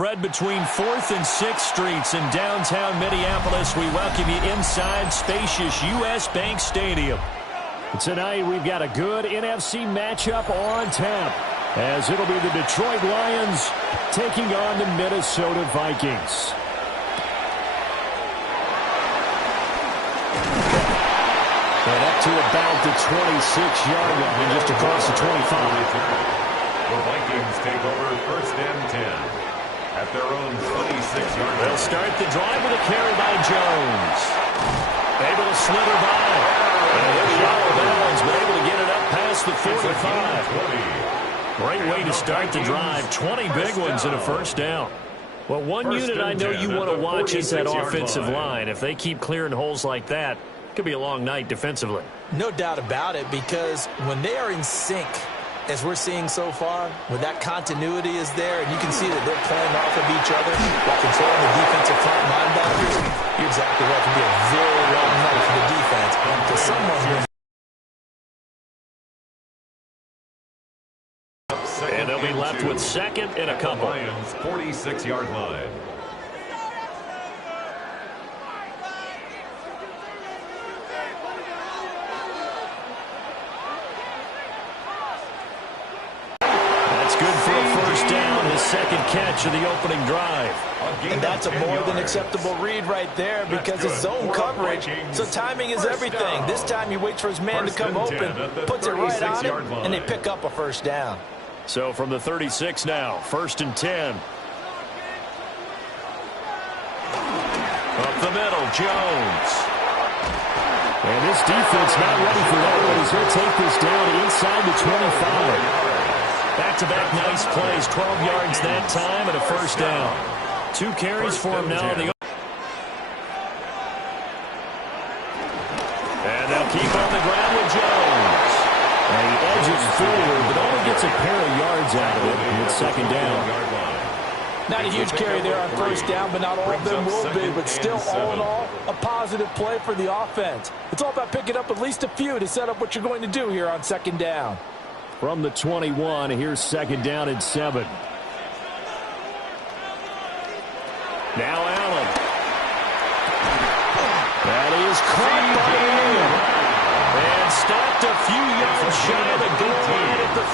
spread between 4th and 6th Streets in downtown Minneapolis. We welcome you inside spacious U.S. Bank Stadium. Tonight, we've got a good NFC matchup on tap, as it'll be the Detroit Lions taking on the Minnesota Vikings. And up to about the 26-yard line, just across the 25. The Vikings take over 1st and 10 at their own 26-yard line. They'll start the drive with a carry by Jones. Able to slither by. And he'll be out of bounds, but able to get it up past the 45. Great way to start the drive. 20 big ones and a first down. Well, one unit I know you want to watch is that offensive line. If they keep clearing holes like that, it could be a long night defensively. No doubt about it, because when they are in sync, as we're seeing so far, when that continuity is there, and you can see that they're playing off of each other while controlling the defensive front linebackers, you're exactly right. It can be a very long night for the defense. To someone who... And they'll be left with second and a couple. Lions 46-yard line. Good for a first down, his second catch of the opening drive. And that's a more than acceptable read right there, because it's zone coverage, so timing is everything. This time he waits for his man to come open, puts it right on him, and they pick up a first down. So from the 36 now, 1st and 10. Up the middle, Jones. And this defense not ready for that one, as he'll take this down inside the 25. Back-to-back nice plays, 12 yards that time and a first down. 2 carries for him now. And they'll keep on the ground with Jones. And he edges forward, but only gets a pair of yards out of it with second down. Not a huge carry there on first down, but not all of them will be. But still, all in all, a positive play for the offense. It's all about picking up at least a few to set up what you're going to do here on second down. From the 21, here's second down and 7. Now Allen. That is caught by Allen. And stopped a few yards shy of the goal line at the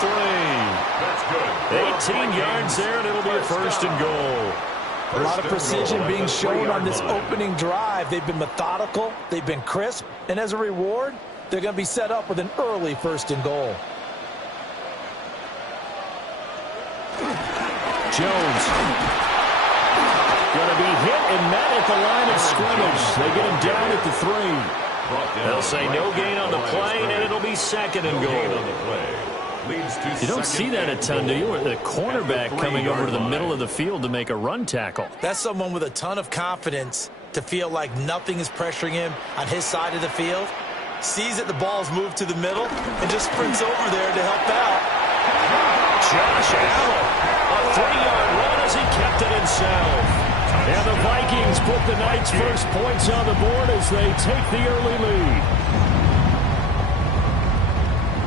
3. 18 yards there, and it'll be a first and goal. A lot of precision being shown on this opening drive. They've been methodical, they've been crisp, and as a reward, they're going to be set up with an early first and goal. Jones going to be hit and met at the line of scrimmage. They get him down at the 3. They'll say no gain on the play, and it'll be second and goal. You don't see that a ton, do you? Or the cornerback coming over to the middle of the field to make a run tackle. That's someone with a ton of confidence to feel like nothing is pressuring him on his side of the field. Sees that the ball's moved to the middle and just sprints over there to help out. Josh Allen. A 3-yard run as he kept it himself. And the Vikings put the night's first points on the board as they take the early lead.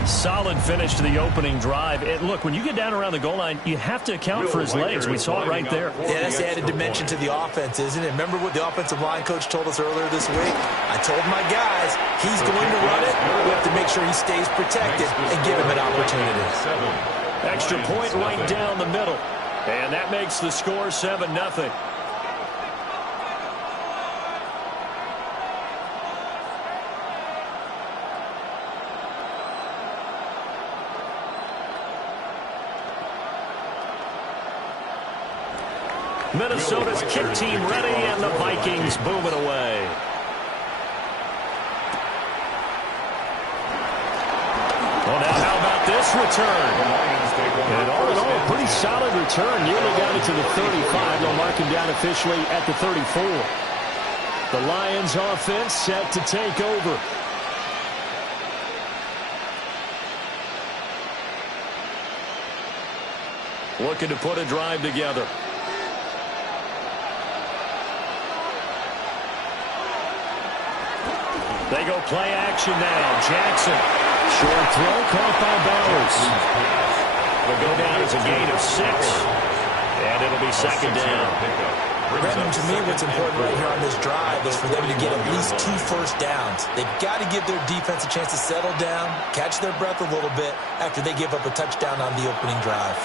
Solid finish to the opening drive. And look, when you get down around the goal line, you have to account for his legs. We saw it right there. Yeah, that's the added dimension to the offense, isn't it? Remember what the offensive line coach told us earlier this week? I told my guys, he's going to run it. We have to make sure he stays protected and give him an opportunity. Extra point right down the middle. And that makes the score 7-0. Minnesota's kick team ready, and the Vikings booming away. Well, now how about this return? And all in all, a pretty solid return. Nearly got it to the 35. They'll mark him down officially at the 34. The Lions offense set to take over. Looking to put a drive together. They go play action now. Jackson. Short throw caught by Bowers. Will go down as a gain of 6. And And it'll be second down. Brandon, to me, what's important right here on this drive is for them to get at least 2 first downs. They've got to give their defense a chance to settle down, catch their breath a little bit after they give up a touchdown on the opening drive.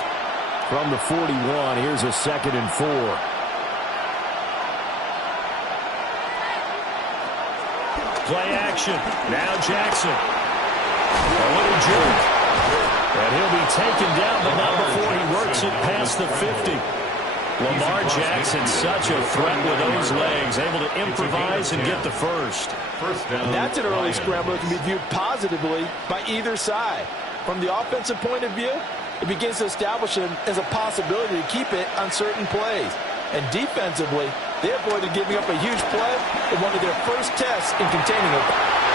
From the 41, here's a 2nd and 4. Play action. Now Jackson. A little jerk. And he'll be taken down, but not before he works it past the 50. Lamar Jackson, such a threat with those legs, able to improvise and get the first. And that's an early scramble that can be viewed positively by either side. From the offensive point of view, it begins to establish him as a possibility to keep it on certain plays. And defensively, they avoided giving up a huge play in one of their first tests in containing it.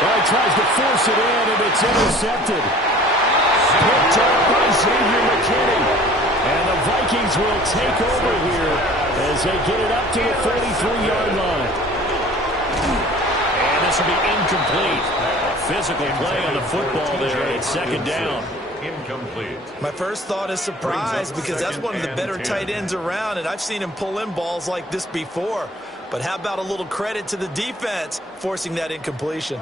Well, he tries to force it in, and it's intercepted. Picked up by Xavier McKinney. And the Vikings will take over here as they get it up to the 43-yard line. And this will be incomplete. A physical play on the football there. It's 2nd down. Incomplete. My first thought is surprise because that's one of the better tight ends around, and I've seen him pull in balls like this before. But how about a little credit to the defense forcing that incompletion?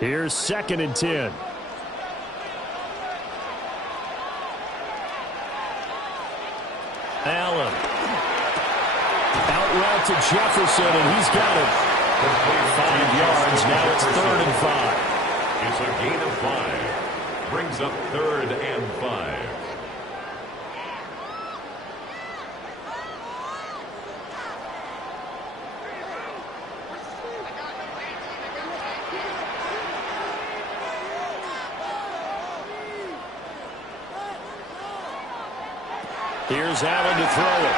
Here's 2nd and 10. Allen. Out route to Jefferson, and he's got it. 5 yards. Now it's 3rd and 5. It's a gain of 5. Brings up 3rd and 5. Here's Allen to throw it.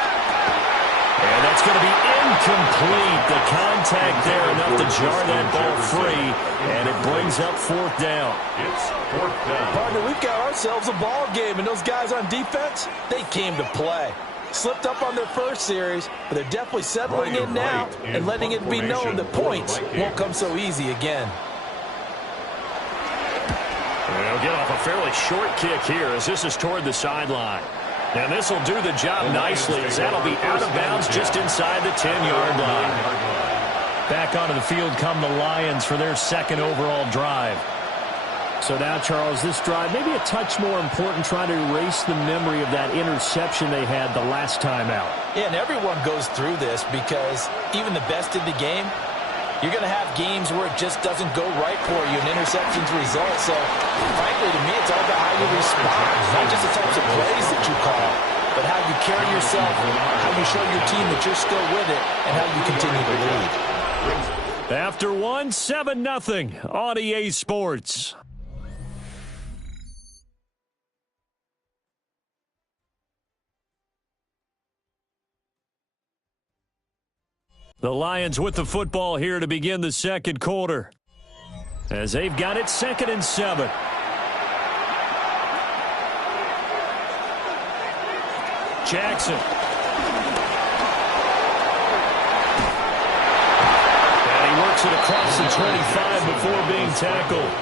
And that's going to be incomplete. The contact there enough to jar that ball free. And it brings up 4th down. It's 4th down. Partner, we've got ourselves a ball game. And those guys on defense, they came to play. Slipped up on their first series, but they're definitely settling in now and letting it be known that points won't come so easy again. They'll get off a fairly short kick here as this is toward the sideline. And this will do the job nicely as that'll be out of bounds just inside the 10-yard line. Back onto the field come the Lions for their 2nd overall drive. So now, Charles, this drive maybe a touch more important, trying to erase the memory of that interception they had the last time out. Yeah, and everyone goes through this because even the best in the game, you're going to have games where it just doesn't go right for you and interceptions result. So, frankly, to me, it's all about how you respond. Not just the types of plays that you call, but how you carry yourself, how you show your team that you're still with it, and how you continue to lead. After 7-0 on EA Sports. The Lions with the football here to begin the 2nd quarter. As they've got it 2nd and 7. Jackson. And he works it across the 25 before being tackled.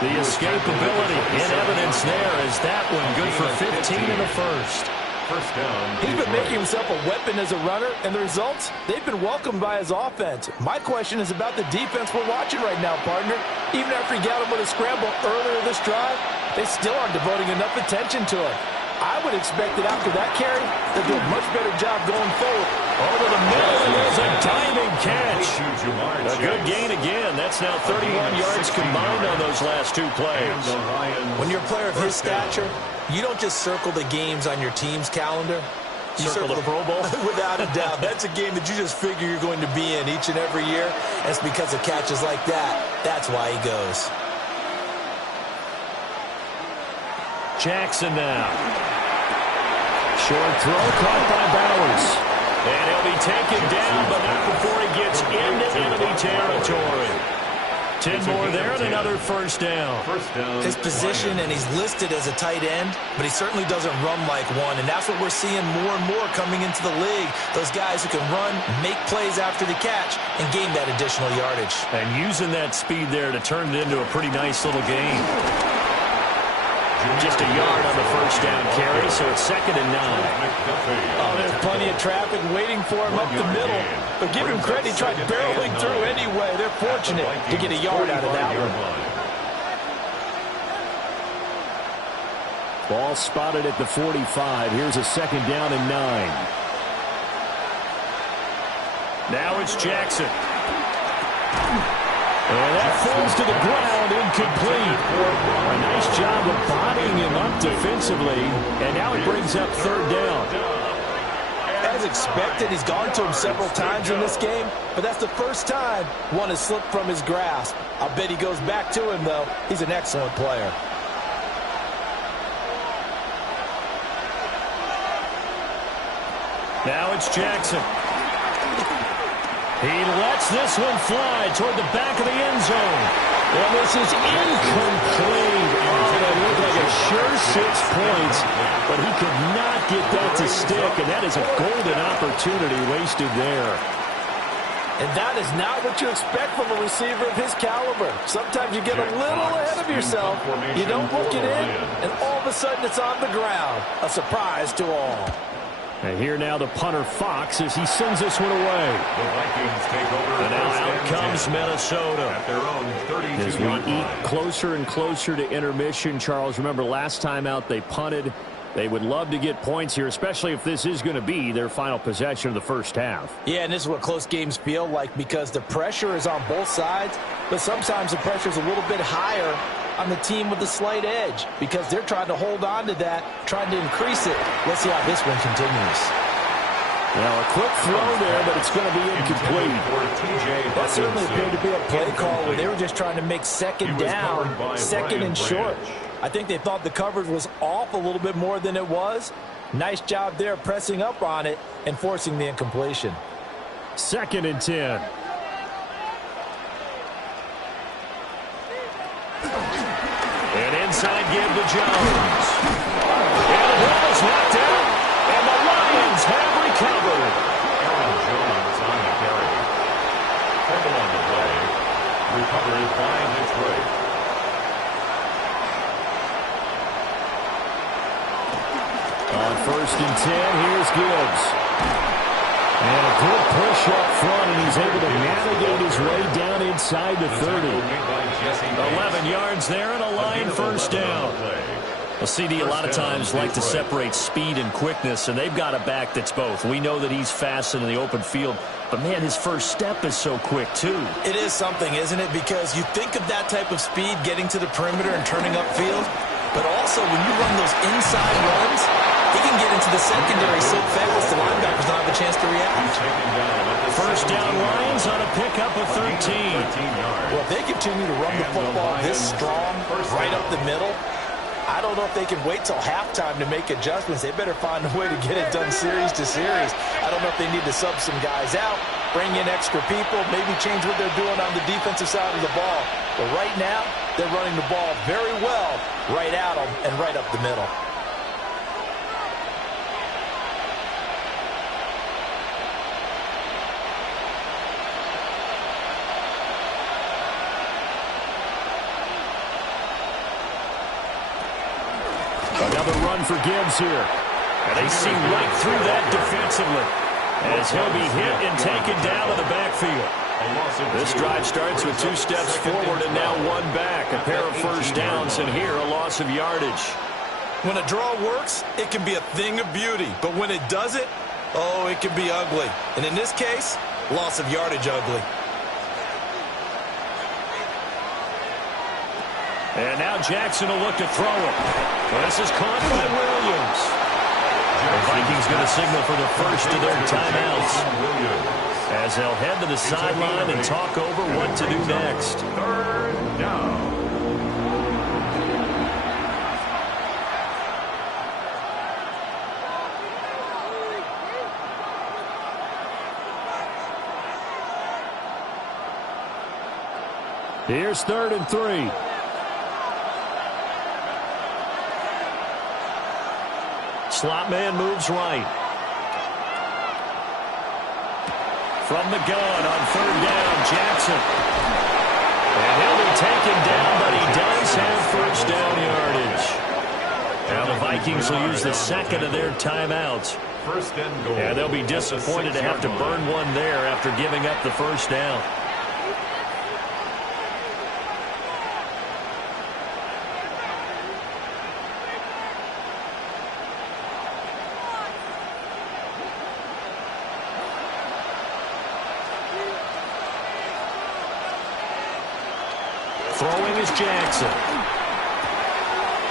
The escapability in evidence there as that one good for 15 in the first. First down. He's been making himself a weapon as a runner, and the results, they've been welcomed by his offense. My question is about the defense we're watching right now, partner. Even after he got him with a scramble earlier this drive, they still aren't devoting enough attention to him. I would expect that after that carry, they'll do a much better job going forward. Over the middle, and there's a diving catch. A good gain again. That's now 31 yards combined on those last 2 plays. When you're a player of his stature, you don't just circle the games on your team's calendar. You circle the Pro Bowl? Without a doubt. That's a game that you just figure you're going to be in each and every year. And it's because of catches like that. That's why he goes. Jackson now. Short throw caught by Bowers. And he'll be taken down, but not before he gets into enemy territory. 10 more there and another first down. His position, and he's listed as a tight end, but he certainly doesn't run like one, and that's what we're seeing more and more coming into the league. Those guys who can run, make plays after the catch, and gain that additional yardage. And using that speed there to turn it into a pretty nice little game. Just a yard on the first down carry, so it's 2nd and 9. Oh, there's plenty of traffic waiting for him up the middle. But give him credit, he tried barreling through anyway. They're fortunate to get a yard out of that one. Ball spotted at the 45. Here's a 2nd down and 9. Now it's Jackson. And that falls to the ground, incomplete. A nice job of bodying him up defensively. And now it brings up 3rd down. As expected, he's gone to him several times in this game, but that's the first time one has slipped from his grasp. I bet he goes back to him, though. He's an excellent player. Now it's Jackson. He lets this one fly toward the back of the end zone. And this is incomplete. Oh, that looked like a sure 6 points, but he could not get that to stick, and that is a golden opportunity wasted there. And that is not what you expect from a receiver of his caliber. Sometimes you get a little ahead of yourself, you don't look it in, and all of a sudden it's on the ground. A surprise to all. And here now the punter Fox as he sends this one away. The Vikings take over. And now out comes Minnesota. At their own 32-yard as we eat closer and closer to intermission, Charles, remember last time out they punted. They would love to get points here, especially if this is going to be their final possession of the first half. Yeah, and this is what close games feel like because the pressure is on both sides, but sometimes the pressure is a little bit higher on the team with the slight edge because they're trying to hold on to that, trying to increase it. Let's see how this one continues. Well, a quick throw there, but it's going to be incomplete. That certainly appeared to be a play call where they were just trying to make 2nd down, 2nd and short. I think they thought the coverage was off a little bit more than it was. Nice job there pressing up on it and forcing the incompletion. 2nd and 10. An inside give to Jones. And the ball is knocked out, and the Lions have recovered. Aaron Jones on the carry. Fumble on the play. Recovered by Detroit. On 1st and 10, here's Gibbs. And a good push up front, and he's able to navigate his way down inside the 30. 11 yards there and a Lion first down. Well, CD a lot of times like to separate speed and quickness, and they've got a back that's both. We know that he's fast in the open field, but, man, his first step is so quick, too. It is something, isn't it? Because you think of that type of speed getting to the perimeter and turning upfield, but also when you run those inside runs, he can get into the secondary so fast the linebackers don't have a chance to react. First down Lions on a pickup of 13. Well, if they continue to run the football this strong, right up the middle, I don't know if they can wait till halftime to make adjustments. They better find a way to get it done series to series. I don't know if they need to sub some guys out, bring in extra people, maybe change what they're doing on the defensive side of the ball. But right now, they're running the ball very well right at them and right up the middle. Another run for Gibbs here. And they see right through that defensively as he'll be hit and taken down to the backfield. This drive starts with 2 steps forward and now 1 back. A pair of first downs, and here a loss of yardage. When a draw works, it can be a thing of beauty. But when it doesn't, oh, it can be ugly. And in this case, loss of yardage ugly. And now Jackson will look to throw it. Well, this is caught by Williams. The Vikings going to signal for the first of their timeouts as they'll head to the sideline and talk over what to do next. 3rd down. Here's 3rd and 3. Slot man moves right. From the gun on 3rd down, Jackson. And he'll be taken down, but he does have first down yardage. Vikings will use the second of their timeouts. First and goal. And they'll be disappointed to have to burn one there after giving up the first down. Throwing is Jackson.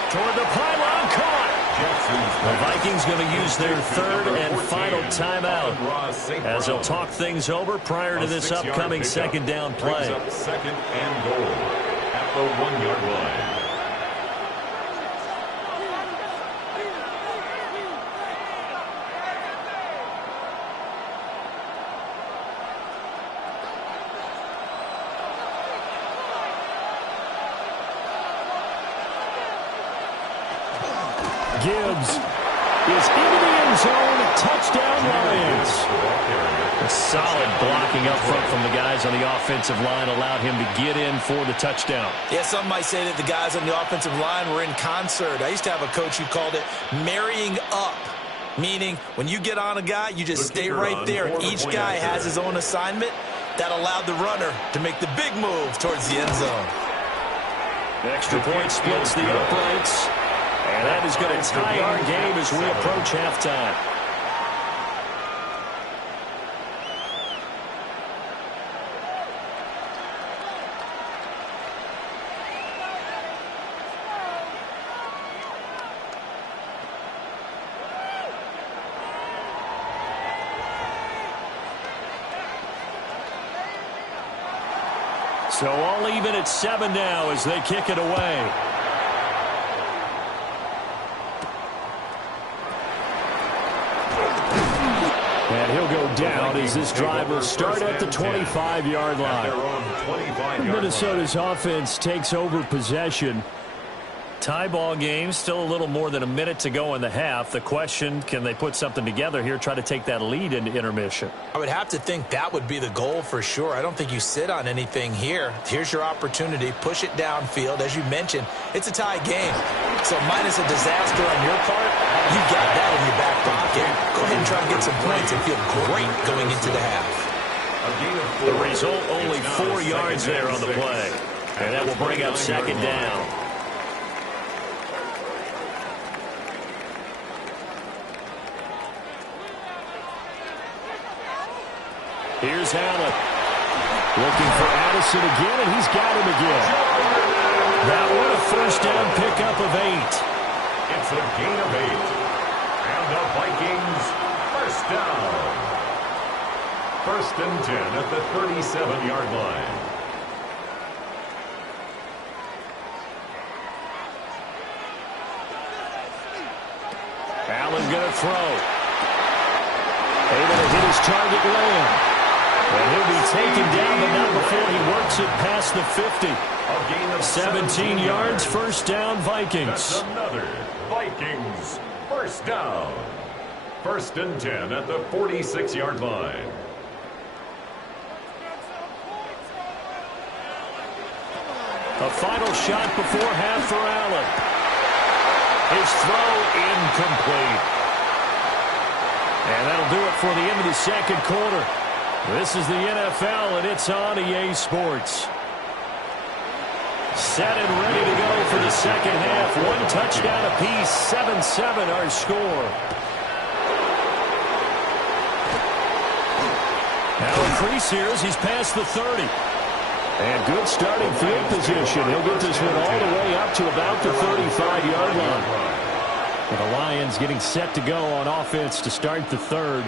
Toward the pylon, caught. The Vikings going to use their third and final timeout as they'll talk things over prior to this upcoming second down play. Second and goal at the 1-yard line. Gibbs is into the end zone. Touchdown, Lions. A solid blocking up front from the guys on the offensive line allowed him to get in for the touchdown. Yeah, some might say that the guys on the offensive line were in concert. I used to have a coach who called it marrying up, meaning when you get on a guy, you just stay right there. Each guy has his own assignment. That allowed the runner to make the big move towards the end zone. Extra point splits the uprights. And that is going to tie our game as we approach halftime. So all even at 7 now as they kick it away. And he'll go down as this drive will start at the 25-yard line. Minnesota's offense takes over possession. Tie ball game, still a little more than a minute to go in the half. The question, can they put something together here, try to take that lead into intermission? I would have to think that would be the goal for sure. I don't think you sit on anything here. Here's your opportunity. Push it downfield. As you mentioned, it's a tie game. So minus a disaster on your part, you've got that in your back pocket. Go ahead and try and get some points and feel great going into the half. The result, only 4 yards there on the play. And that will bring up second down. Here's Allen. Looking for Addison again, and he's got him again. That one a first down pickup of 8. It's a gain of 8. And the Vikings first down. First and 10 at the 37-yard line. Allen going to throw. Able to hit his target Lamb. And he'll be taken down, but not before he works it past the 50. A gain of 17 yards, first down, Vikings. That's another Vikings first down. First and 10 at the 46-yard line. A final shot before half for Allen. His throw incomplete. And that'll do it for the end of the second quarter. This is the NFL, and it's on EA Sports. Set and ready to go for the second half. One touchdown apiece, 7-7 our score. Now increase here as he's past the 30. And good starting field position. He'll get this one all the way up to about the 35-yard line. And the Lions getting set to go on offense to start the third.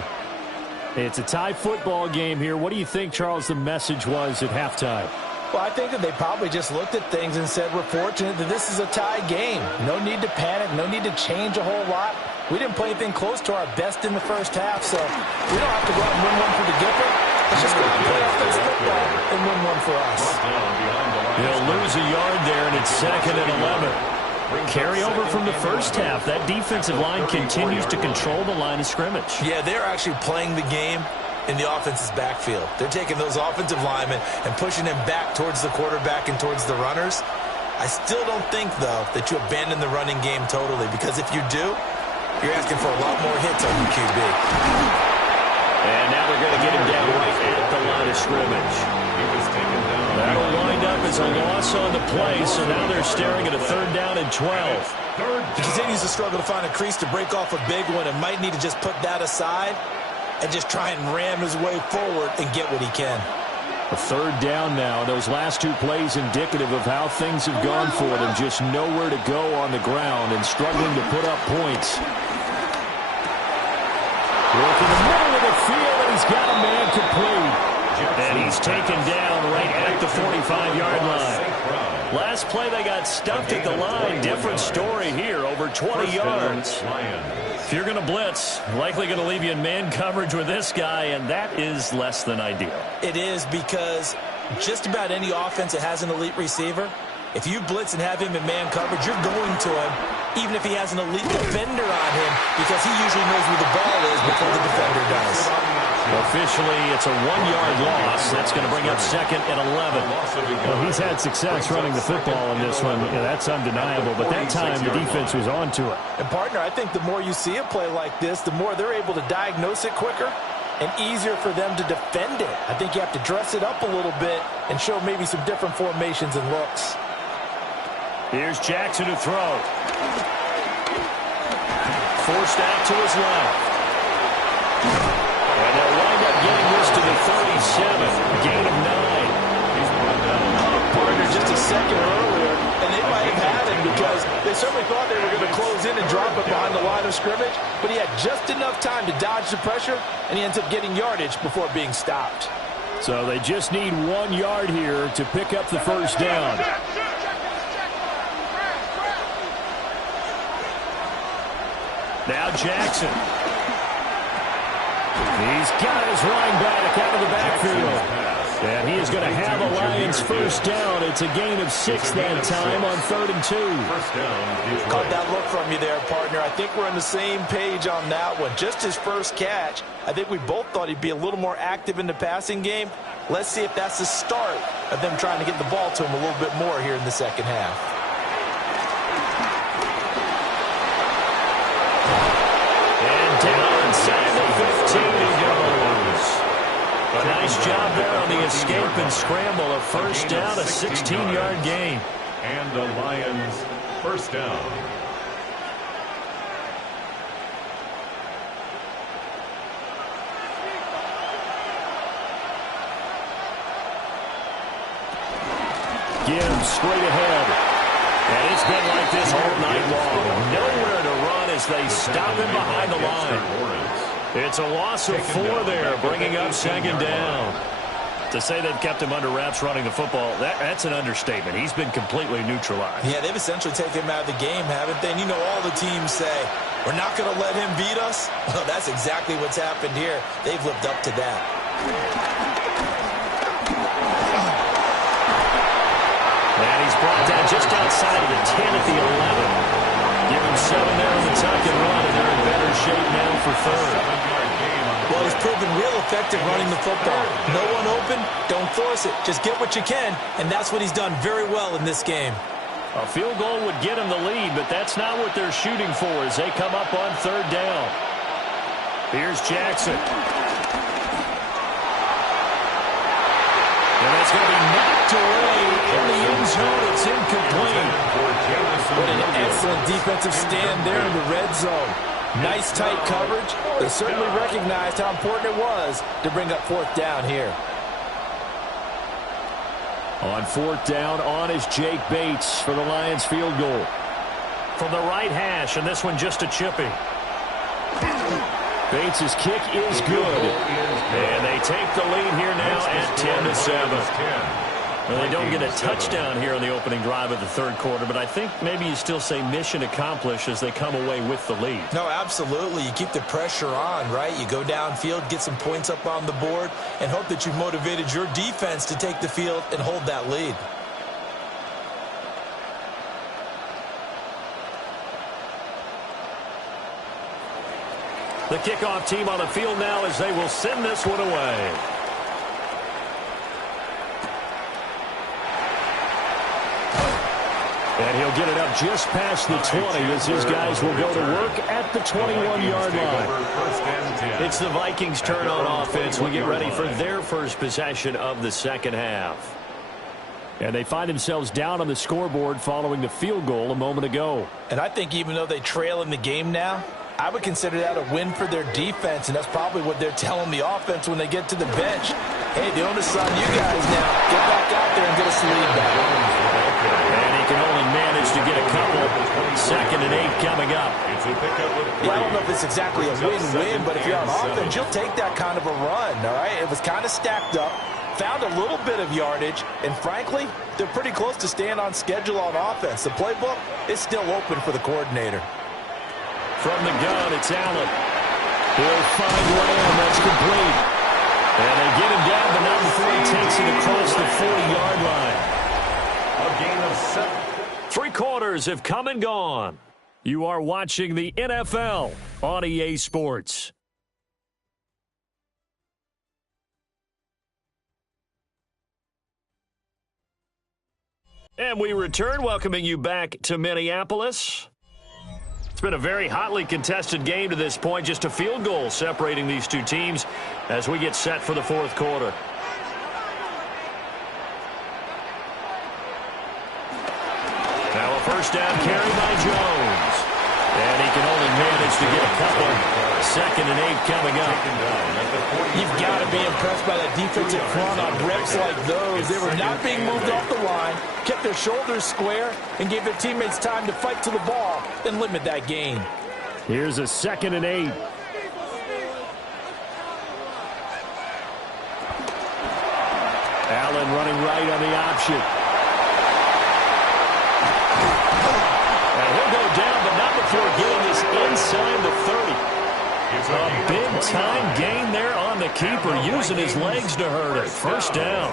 It's a tie football game here. What do you think, Charles, the message was at halftime? Well, I think that they probably just looked at things and said, we're fortunate that this is a tie game. No need to panic. No need to change a whole lot. We didn't play anything close to our best in the first half, so we don't have to go out and win one for the Gipper. Let's just go out and play offensive football and win one for us. They'll lose a yard there, and it's second and 11. Carry over from the first half. That defensive line continues to control the line of scrimmage. Yeah, they're actually playing the game in the offense's backfield. They're taking those offensive linemen and pushing them back towards the quarterback and towards the runners. I still don't think, though, that you abandon the running game totally, because if you do, you're asking for a lot more hits on your QB. And now they're going to get him down right at the line of scrimmage. He was taken down. That'll wind up as a loss on the play, so now they're staring at a 3rd down and 12. He continues to struggle to find a crease to break off a big one and might need to just put that aside and just try and ram his way forward and get what he can. A 3rd down now. Those last 2 plays indicative of how things have gone for them. Just nowhere to go on the ground and struggling to put up points. Work in the middle of the field, and he's got a man complete. And he's taken down right at the 45-yard line. Last play, they got stuffed at the line. Different story here, over 20 yards. If you're going to blitz, likely going to leave you in man coverage with this guy, and that is less than ideal. It is, because just about any offense that has an elite receiver, if you blitz and have him in man coverage, you're going to him, even if he has an elite defender on him, because he usually knows where the ball is before the defender does. Officially, it's a 1-yard loss. That's going to bring up 2nd and 11. Well, he's had success running the football in this one. Yeah, that's undeniable. But that time, the defense was on to it. And, partner, I think the more you see a play like this, the more they're able to diagnose it quicker and easier for them to defend it. I think you have to dress it up a little bit and show maybe some different formations and looks. Here's Jackson to throw. Forced out to his left. And they'll wind up getting this to the 37. Gain of 9. Partner, just a second earlier, and they might have had him because they certainly thought they were going to close in and drop it behind the line of scrimmage, but he had just enough time to dodge the pressure, and he ends up getting yardage before being stopped. So they just need 1 yard here to pick up the 1st down. Now Jackson. He's got his running back out of the backfield. And he is going to have a Lions 1st down. It's a gain of 6 that time on 3rd and 2. Caught that look from you there, partner. I think we're on the same page on that one. Just his first catch, I think we both thought he'd be a little more active in the passing game. Let's see if that's the start of them trying to get the ball to him a little bit more here in the second half. And down inside the 15 he goes. A nice job there on the escape and scramble. A 1st down, a 16-yard gain. And the Lions 1st down. Gibbs straight ahead. And it's been like this all night long. Nowhere to run as they stop him behind the line. It's a loss of 4 there, bringing up 2nd down. To say they've kept him under wraps running the football, that's an understatement. He's been completely neutralized. Yeah, they've essentially taken him out of the game, haven't they? And you know all the teams say, we're not going to let him beat us. Well, that's exactly what's happened here. They've lived up to that. And he's brought down just outside of the 10 at the 11. Give him 7 there on the tuck and run, and they're in better shape now for 3rd. Well, he's proven real effective running the football. No one open, don't force it. Just get what you can, and that's what he's done very well in this game. A field goal would get him the lead, but that's not what they're shooting for as they come up on 3rd down. Here's Jackson. And that's going to be knocked away in the end zone. It's incomplete. What an excellent defensive stand there in the red zone. Nice tight coverage. They certainly recognized how important it was to bring up 4th down here. On 4th down, on is Jake Bates for the Lions field goal. From the right hash, and this one just a chippy. Bates' kick is good. And they take the lead here now at 10-7. Well, they don't get a touchdown here in the opening drive of the 3rd quarter, but I think maybe you still say mission accomplished as they come away with the lead. No, absolutely. You keep the pressure on, right? You go downfield, get some points up on the board, and hope that you've motivated your defense to take the field and hold that lead. The kickoff team on the field now as they will send this one away. And he'll get it up just past the 20 as his guys will go to work at the 21-yard line. It's the Vikings' turn on offense. We get ready for their first possession of the second half. And they find themselves down on the scoreboard following the field goal a moment ago. And I think even though they trail in the game now, I would consider that a win for their defense, and that's probably what they're telling the offense when they get to the bench. Hey, the onus is on you guys now. Get back out there and get us the lead back. And he can only manage to get a couple. 2nd and 8 coming up. Yeah, I don't know if it's exactly a win-win, but if you're on offense, you'll take that kind of a run, all right? It was kind of stacked up, found a little bit of yardage, and frankly, they're pretty close to staying on schedule on offense. The playbook is still open for the coordinator. From the gun, it's Allen. He'll find Lamb. That's complete. And they get him down, but not before he takes it across the 40-yard line. A gain of 7. 3 quarters have come and gone. You are watching the NFL on EA Sports. And we return, welcoming you back to Minneapolis. It's been a very hotly contested game to this point. Just a field goal separating these two teams as we get set for the fourth quarter. Now a first down carry by Jones. And he can only manage to get a couple. 2nd and 8 coming up. You've got to be impressed by that defensive front on reps like those. They were not being moved off the line, kept their shoulders square, and gave their teammates time to fight to the ball and limit that gain. Here's a 2nd and 8. Allen running right on the option. And he'll go down, but not before getting this inside the 30. A big-time gain there on the keeper, using his legs to hurt it. First down.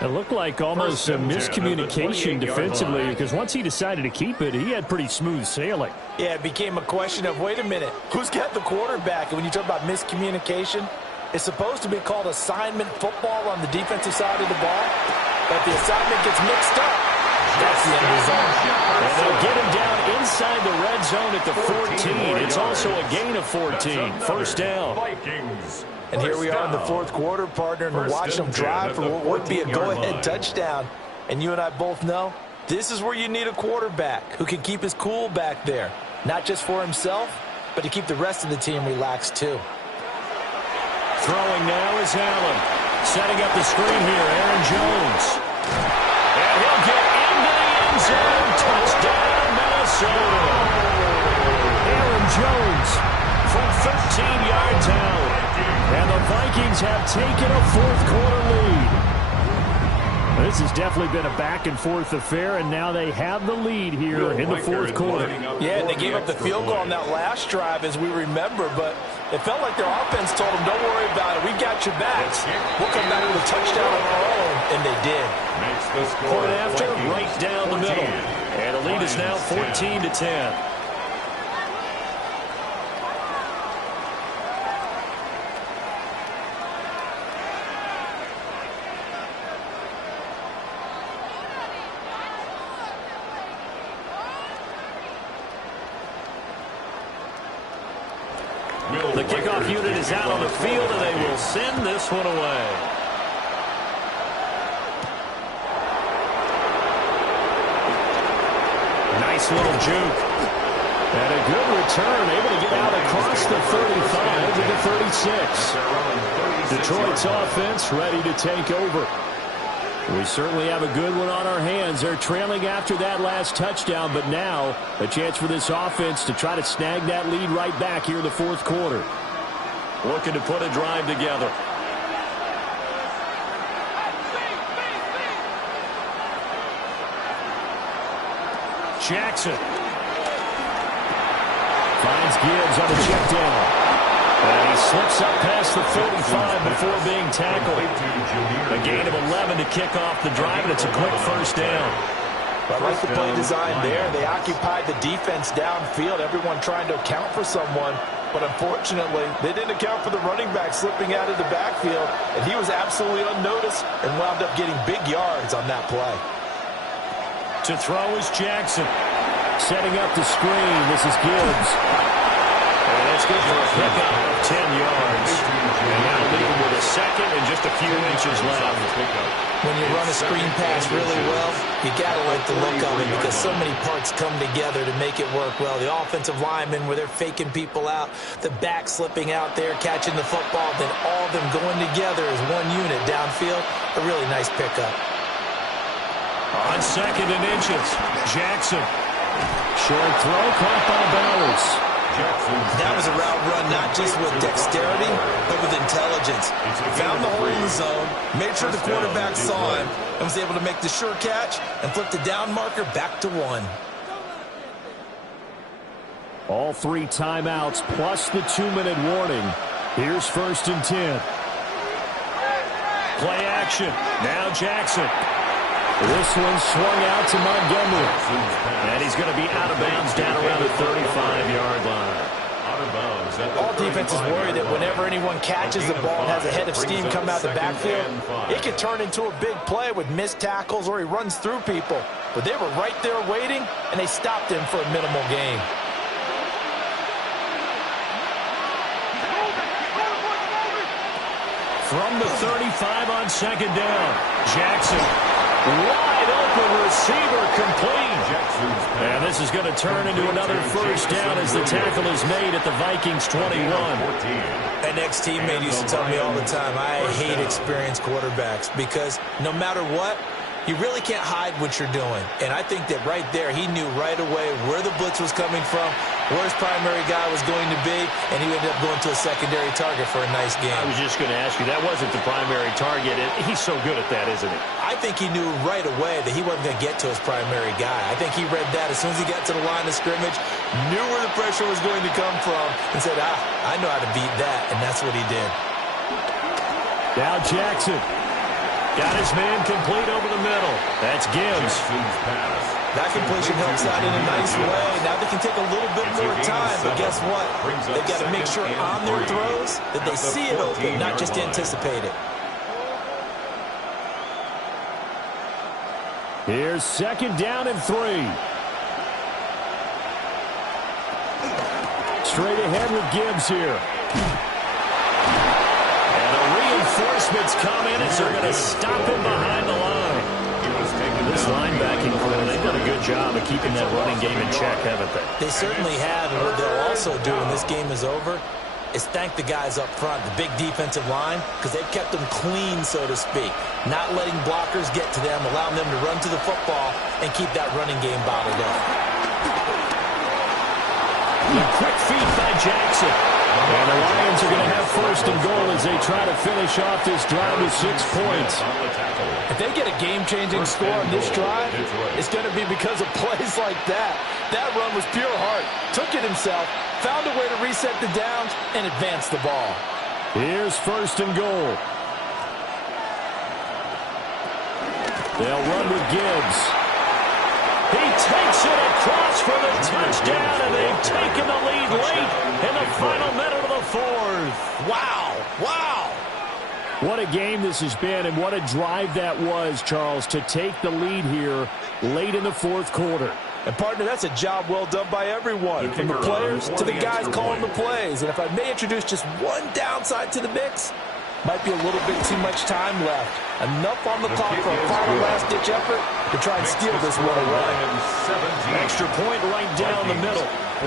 It looked like almost a miscommunication defensively, because once he decided to keep it, he had pretty smooth sailing. Yeah, it became a question of, wait a minute, who's got the quarterback? And when you talk about miscommunication, it's supposed to be called assignment football on the defensive side of the ball. But the assignment gets mixed up. That's the end result. And they'll get him down inside the red zone at the 14. It's also a gain of 14. First down. And here we are in the fourth quarter, partner, and watch them drive for what would be a go-ahead touchdown. And you and I both know this is where you need a quarterback who can keep his cool back there. Not just for himself, but to keep the rest of the team relaxed too. Throwing now is Allen. Setting up the screen here, Aaron Jones. And he'll get into the end zone. Touchdown, Minnesota. Aaron Jones from 13 yards out. And the Vikings have taken a fourth-quarter lead. This has definitely been a back-and-forth affair, and now they have the lead here in the fourth quarter. Yeah, and they gave up the field goal on that last drive, as we remember, but it felt like their offense told them, don't worry about it, we got your backs. We'll come back with a touchdown of our own, and they did. Point after, right down the middle. And the lead is now 14-10. The kickoff unit is out on the field, and they will send this one away. Nice little juke. And a good return, able to get out across the 35 to the 36. Detroit's offense ready to take over. We certainly have a good one on our hands. They're trailing after that last touchdown, but now a chance for this offense to try to snag that lead right back here in the fourth quarter. Looking to put a drive together. Jackson finds Gibbs on the check down. And he slips up past the 45 before being tackled. A gain of 11 to kick off the drive, and it's a quick first down. I like the play design there. They occupied the defense downfield, everyone trying to account for someone. But unfortunately, they didn't account for the running back slipping out of the backfield, and he was absolutely unnoticed and wound up getting big yards on that play. To throw is Jackson. Setting up the screen. This is Gibbs. And that's good for a pickup of 10 yards. And now leading with a second and just a few inches left. When you run a screen pass really well, you got to like the look of it because so many parts come together to make it work well. The offensive linemen, where they're faking people out, the back slipping out there, catching the football, then all of them going together as one unit downfield. A really nice pickup. On second and inches, Jackson. Short throw, caught by Bowers. That was a route run not just with dexterity, but with intelligence. Found the hole in the zone, made sure the quarterback saw him, and was able to make the sure catch and flip the down marker back to 1. All 3 timeouts plus the 2-minute warning. Here's 1st and 10. Play action. Now Jackson. This one swung out to Montgomery. And he's going to be out of bounds down around the 35-yard line. All defenses worry that whenever anyone catches the ball and has a head of steam come out the backfield, it could turn into a big play with missed tackles or he runs through people. But they were right there waiting, and they stopped him for a minimal gain. From the 35 on 2nd down, Jackson. Wide open receiver complete. And this is going to turn into another 1st down as the tackle is made at the Vikings 21. An ex-teammate used to tell me all the time, I hate experienced quarterbacks because no matter what, you really can't hide what you're doing. And I think that right there, he knew right away where the blitz was coming from, where his primary guy was going to be, and he ended up going to a secondary target for a nice game. I was just going to ask you, that wasn't the primary target. He's so good at that, isn't he? I think he knew right away that he wasn't going to get to his primary guy. I think he read that as soon as he got to the line of scrimmage, knew where the pressure was going to come from, and said, I know how to beat that, and that's what he did. Now Jackson. Got his man complete over the middle. That's Gibbs. That completion helps out in a nice way. Now they can take a little bit more time, but guess what? They've got to make sure on their throws that they see it open, not just anticipate it. Here's 2nd down and 3. Straight ahead with Gibbs here. Reinforcements come in as they're going to stop him behind the line. This linebacking crew, they've done a good job of keeping that running game in check, haven't they? They certainly have, and what they'll also do when this game is over is thank the guys up front, the big defensive line, because they've kept them clean, so to speak, not letting blockers get to them, allowing them to run to the football and keep that running game bottled up. A quick feed by Jackson. And the Lions are going to have 1st and goal as they try to finish off this drive with 6 points. If they get a game-changing score on this drive, it's going to be because of plays like that. That run was pure heart. Took it himself, found a way to reset the downs, and advance the ball. Here's 1st and goal. They'll run with Gibbs. He takes it across for the touchdown, and they've taken the lead late in the final minute of the 4th. Wow. Wow. What a game this has been, and what a drive that was, Charles, to take the lead here late in the 4th quarter. And, partner, that's a job well done by everyone, from the players to the guys calling the plays. And if I may introduce just one downside to the mix, might be a little bit too much time left. Enough on the clock for a final last-ditch effort to try and steal this one away. Extra point right down the middle.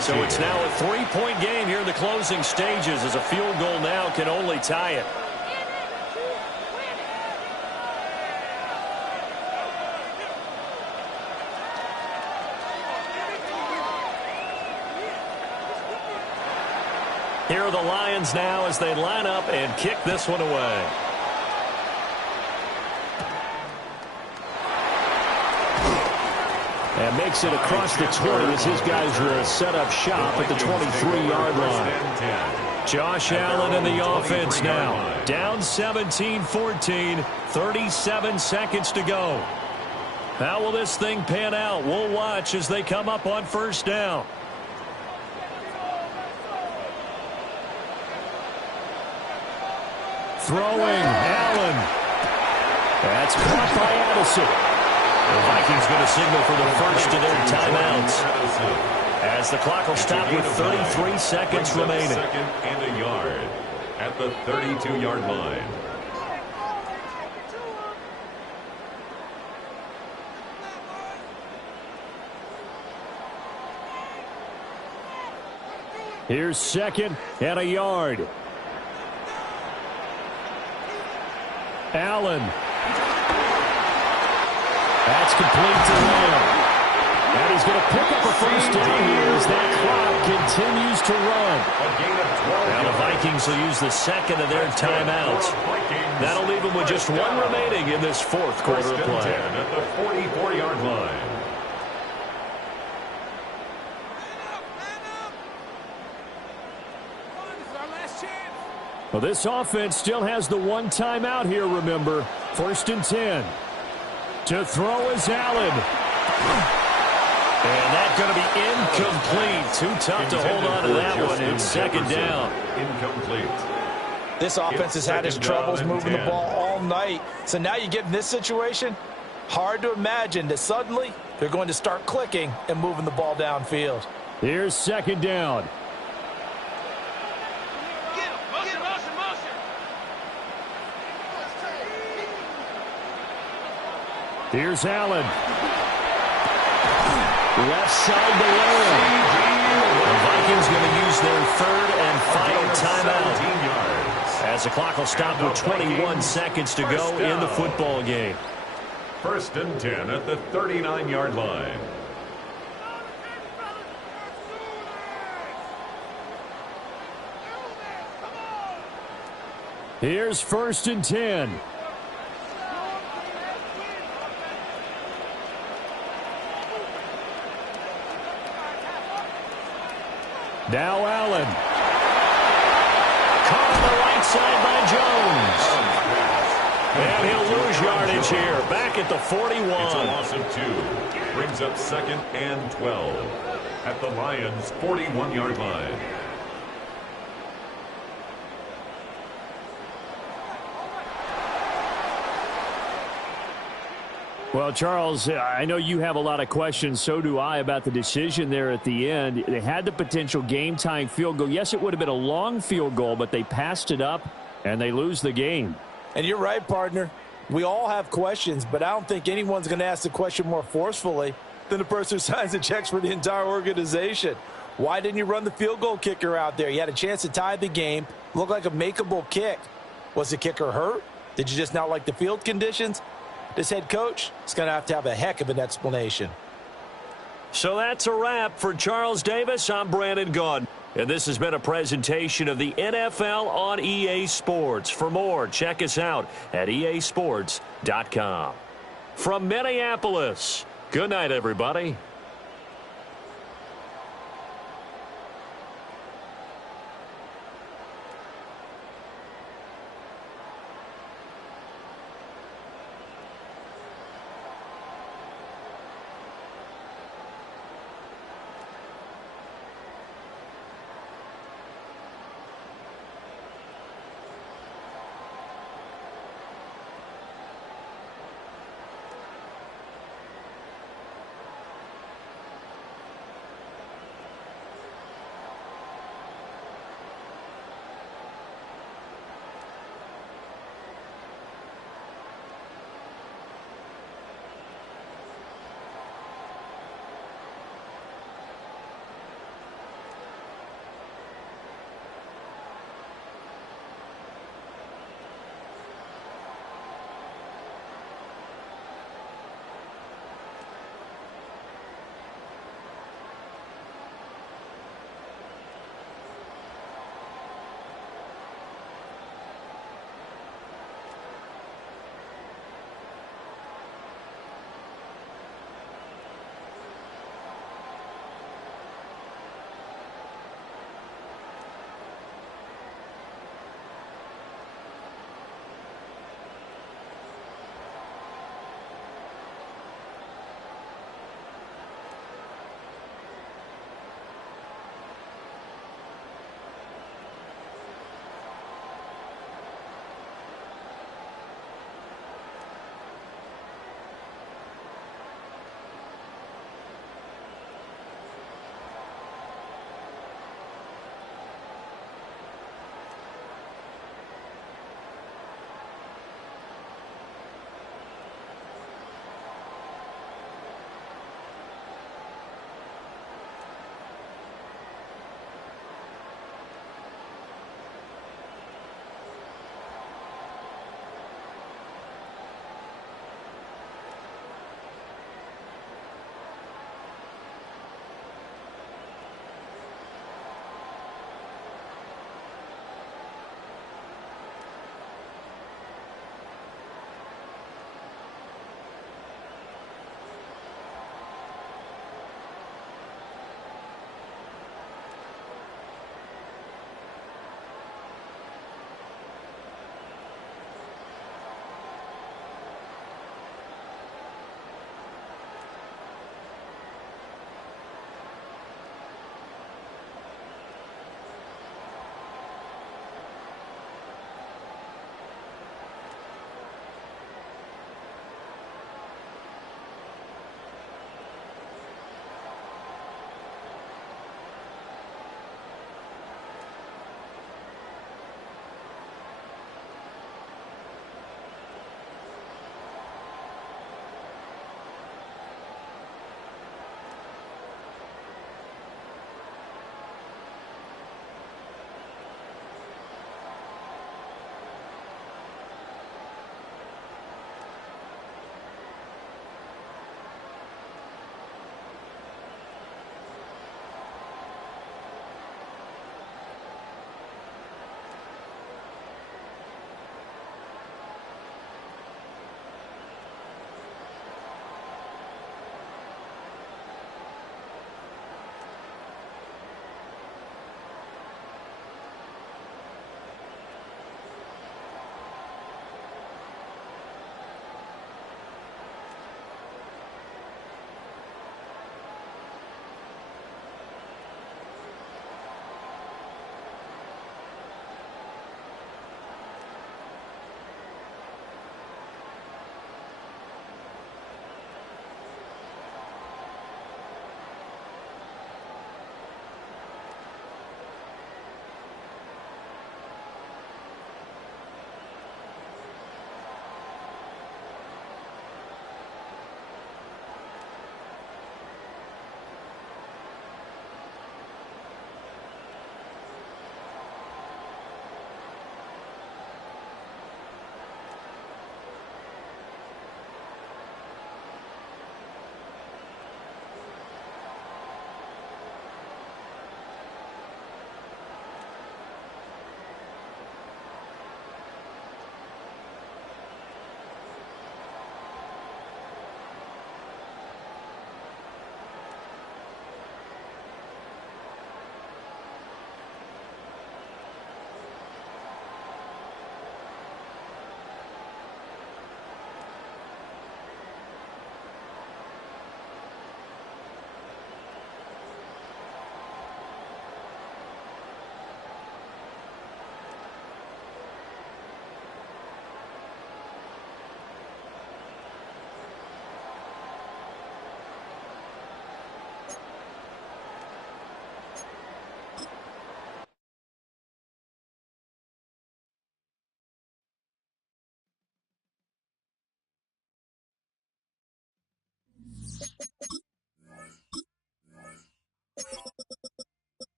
So it's now a 3-point game here in the closing stages as a field goal now can only tie it. Here are the Lions now as they line up and kick this one away. And makes it across the 20 as his guys will set up shop at the 23-yard line. Josh Allen in the offense now. Down 17-14, 37 seconds to go. How will this thing pan out? We'll watch as they come up on 1st down. Throwing, Allen. That's caught by Addison. The Vikings going to signal for the first of their timeouts, as the clock will stop with 33 seconds remaining. Second and a yard at the 32-yard line. Here's second and a yard. Allen. That's complete to Lamb. And he's going to pick up a first down here as that clock continues to run. Now the Vikings will use the second of their timeouts. That'll leave them with just one remaining in this fourth quarter of play. At the 44-yard line. Well, this offense still has the one timeout here, remember. First and 10. To throw is Allen. And that's going to be incomplete. Too tough to hold on to that one. It's second down. Incomplete. This offense has had its troubles moving the ball all night. So now you get in this situation, hard to imagine that suddenly they're going to start clicking and moving the ball downfield. Here's second down. Here's Allen. Left side to Lamb. The Vikings going to use their third and final timeout, as the clock will stop with 21 seconds to go in the football game. First and 10 at the 39-yard line. Here's first and 10. Now Allen. Caught on the right side by Jones. And he'll lose yardage here. Back at the 41. It's a loss of 2. Brings up second and 12 at the Lions' 41-yard line. Well, Charles, I know you have a lot of questions. So do I about the decision there at the end. They had the potential game-tying field goal. Yes, it would have been a long field goal, but they passed it up, and they lose the game. And you're right, partner. We all have questions, but I don't think anyone's going to ask the question more forcefully than the person who signs the checks for the entire organization. Why didn't you run the field goal kicker out there? You had a chance to tie the game. Looked like a makeable kick. Was the kicker hurt? Did you just not like the field conditions? This head coach is going to have a heck of an explanation. So that's a wrap for Charles Davis. I'm Brandon Gaudin. And this has been a presentation of the NFL on EA Sports. For more, check us out at easports.com. From Minneapolis, good night, everybody.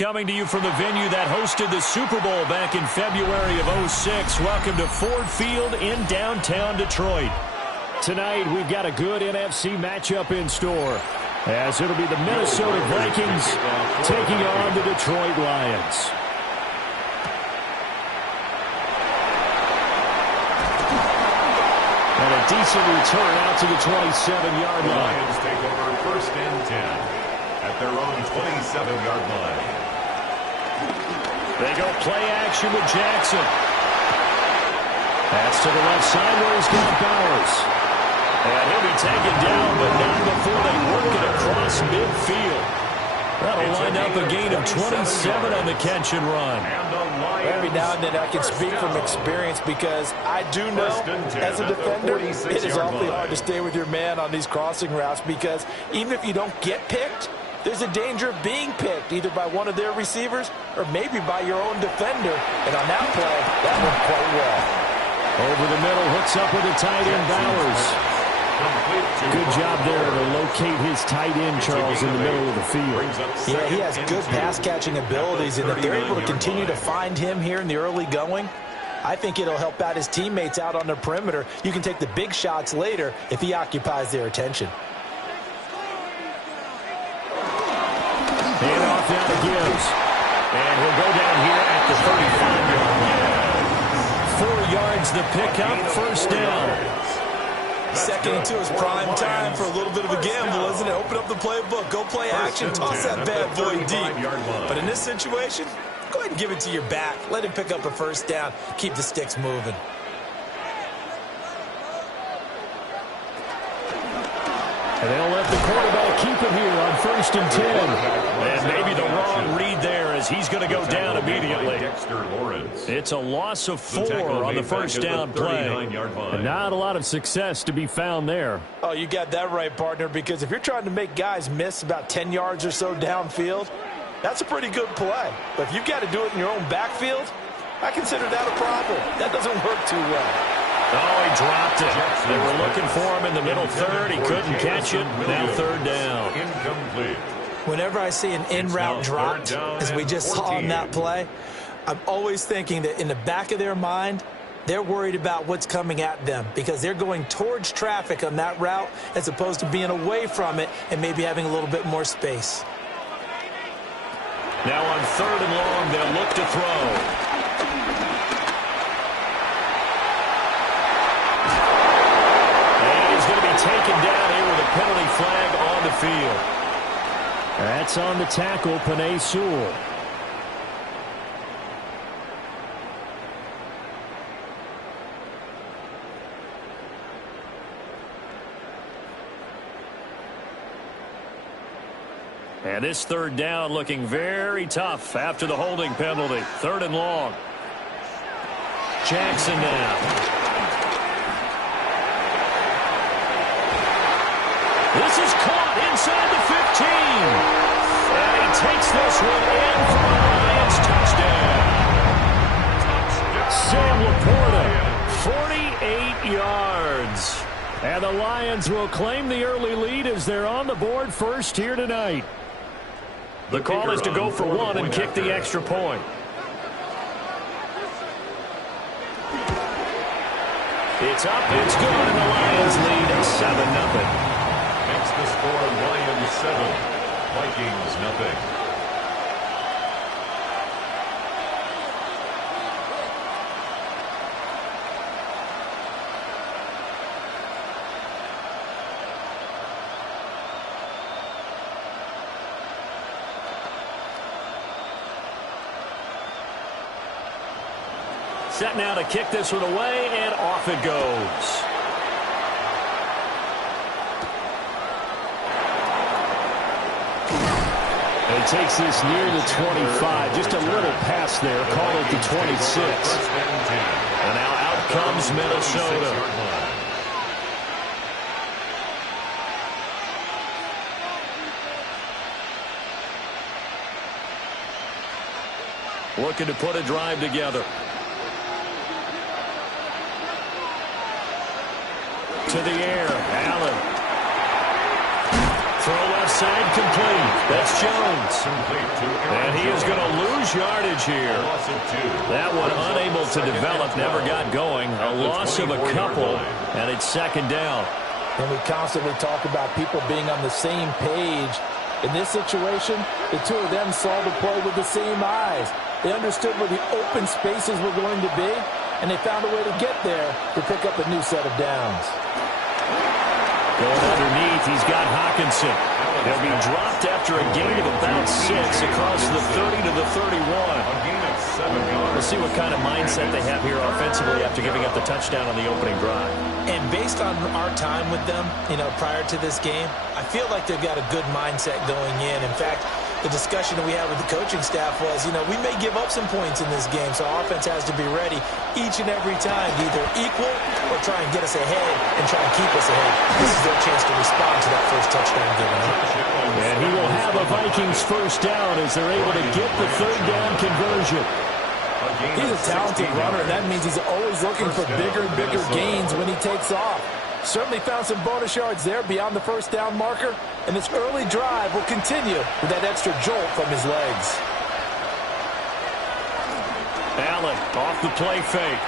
Coming to you from the venue that hosted the Super Bowl back in February of '06. Welcome to Ford Field in downtown Detroit. Tonight, we've got a good NFC matchup in store, as it'll be the Minnesota Vikings taking on the Detroit Lions. And a decent return out to the 27-yard line. Lions take over 1st and 10 at their own 27-yard line. They go play action with Jackson. Pass to the left side where he's got Bowers. And he'll be taken down, but not before they work it across midfield. That'll line up a gain of 27 on the catch and run. Every now and then I can speak from experience because I do know as a defender it is awfully hard to stay with your man on these crossing routes because even if you don't get picked, there's a danger of being picked either by one of their receivers or maybe by your own defender. And on that play, that went quite well. Over the middle, hooks up with the tight end, Bowers. Good job there to locate his tight end, Charles, in the middle of the field. Yeah, he has good pass-catching abilities, and if they're able to continue to find him here in the early going, I think it'll help out his teammates out on the perimeter. You can take the big shots later if he occupies their attention. And off down to Gibbs. And he'll go down here at the 35-yard line. 4 yards the pickup, first down. Second and 2 is prime time for a little bit of a gamble, isn't it? Open up the playbook, go play action, toss that bad boy deep. But in this situation, go ahead and give it to your back. Let him pick up a first down. Keep the sticks moving. And they'll let the quarterback keep it here on 1st and 10. And maybe the wrong read there as he's going to go down immediately. It's a loss of 4 on the first down play. And not a lot of success to be found there. Oh, you got that right, partner, because if you're trying to make guys miss about 10 yards or so downfield, that's a pretty good play. But if you've got to do it in your own backfield, I consider that a problem. That doesn't work too well. Oh, he dropped it. They were looking for him in the middle third. He couldn't catch it. Now 3rd down. Incomplete. Whenever I see an in-route dropped, as we just saw on that play, I'm always thinking that in the back of their mind, they're worried about what's coming at them because they're going towards traffic on that route as opposed to being away from it and maybe having a little bit more space. Now on 3rd and long, they'll look to throw. That's on the tackle, Penei Sewell. And this third down looking very tough after the holding penalty. 3rd and long. Jackson now. This is caught inside the 15. And he takes this one in for a Lions touchdown. Sam Laporta, 48 yards. And the Lions will claim the early lead as they're on the board first here tonight. The call is to go for one and kick the extra point. It's up, it's good, and the Lions lead at 7-0. Makes the score Lions 7, Vikings nothing. Set now to kick this one away, and off it goes. And he takes this near the 25. Just a little pass there. Call it the 26. And now out comes Minnesota. Looking to put a drive together. To the air, Allen. Throw left side complete. That's Jones. And he is going to lose yardage here. That one unable to develop, never got going. A loss of a couple, and it's 2nd down. And we constantly talk about people being on the same page. In this situation, the two of them saw the play with the same eyes. They understood where the open spaces were going to be, and they found a way to get there to pick up a new set of downs. Going underneath, he's got Hockenson. They'll be dropped after a gain of about 6 across the 30 to the 31. We'll see what kind of mindset they have here offensively after giving up the touchdown on the opening drive. And based on our time with them, prior to this game, I feel like they've got a good mindset going in. In fact, the discussion that we had with the coaching staff was, we may give up some points in this game, so our offense has to be ready each and every time to either equal or try and get us ahead and try and keep us ahead. This is their chance to respond to that first touchdown given up. And he will have a Vikings first down as they're able to get the 3rd down conversion. He's a talented runner, and that means he's always looking for bigger and bigger gains when he takes off. Certainly found some bonus yards there beyond the first down marker, and this early drive will continue with that extra jolt from his legs. Allen off the play fake.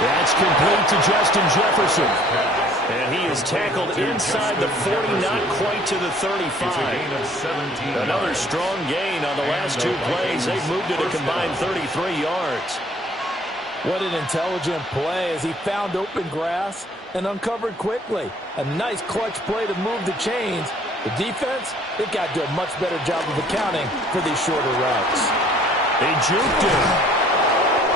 That's complete to Justin Jefferson. And he is tackled inside the 40, not quite to the 35. Another strong gain on the last 2 plays. They've moved it a combined 33 yards. What an intelligent play as he found open grass and uncovered quickly. A nice clutch play to move the chains. The defense, they've got to do a much better job of accounting for these shorter routes. They juked him.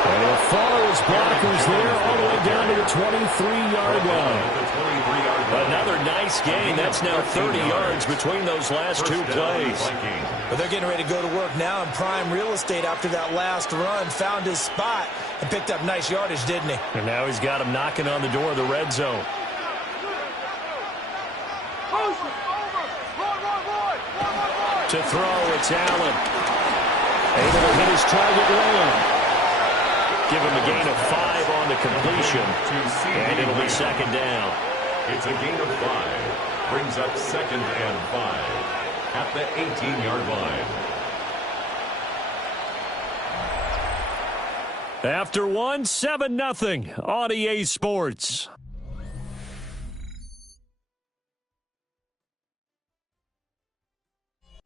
And he'll follow his blockers there all the way down to the 23-yard line. Another nice gain. That's now 30 yards between those last 2 plays. But they're getting ready to go to work now in prime real estate after that last run. Found his spot and picked up nice yardage, didn't he? And now he's got him knocking on the door of the red zone. To throw, it's Allen. Able to hit his target Lamb. Give him a gain of 5 on the completion, and it'll be 2nd down. It's a gain of 5. Brings up 2nd and 5 at the 18-yard line. After 1, 7-0 on EA Sports.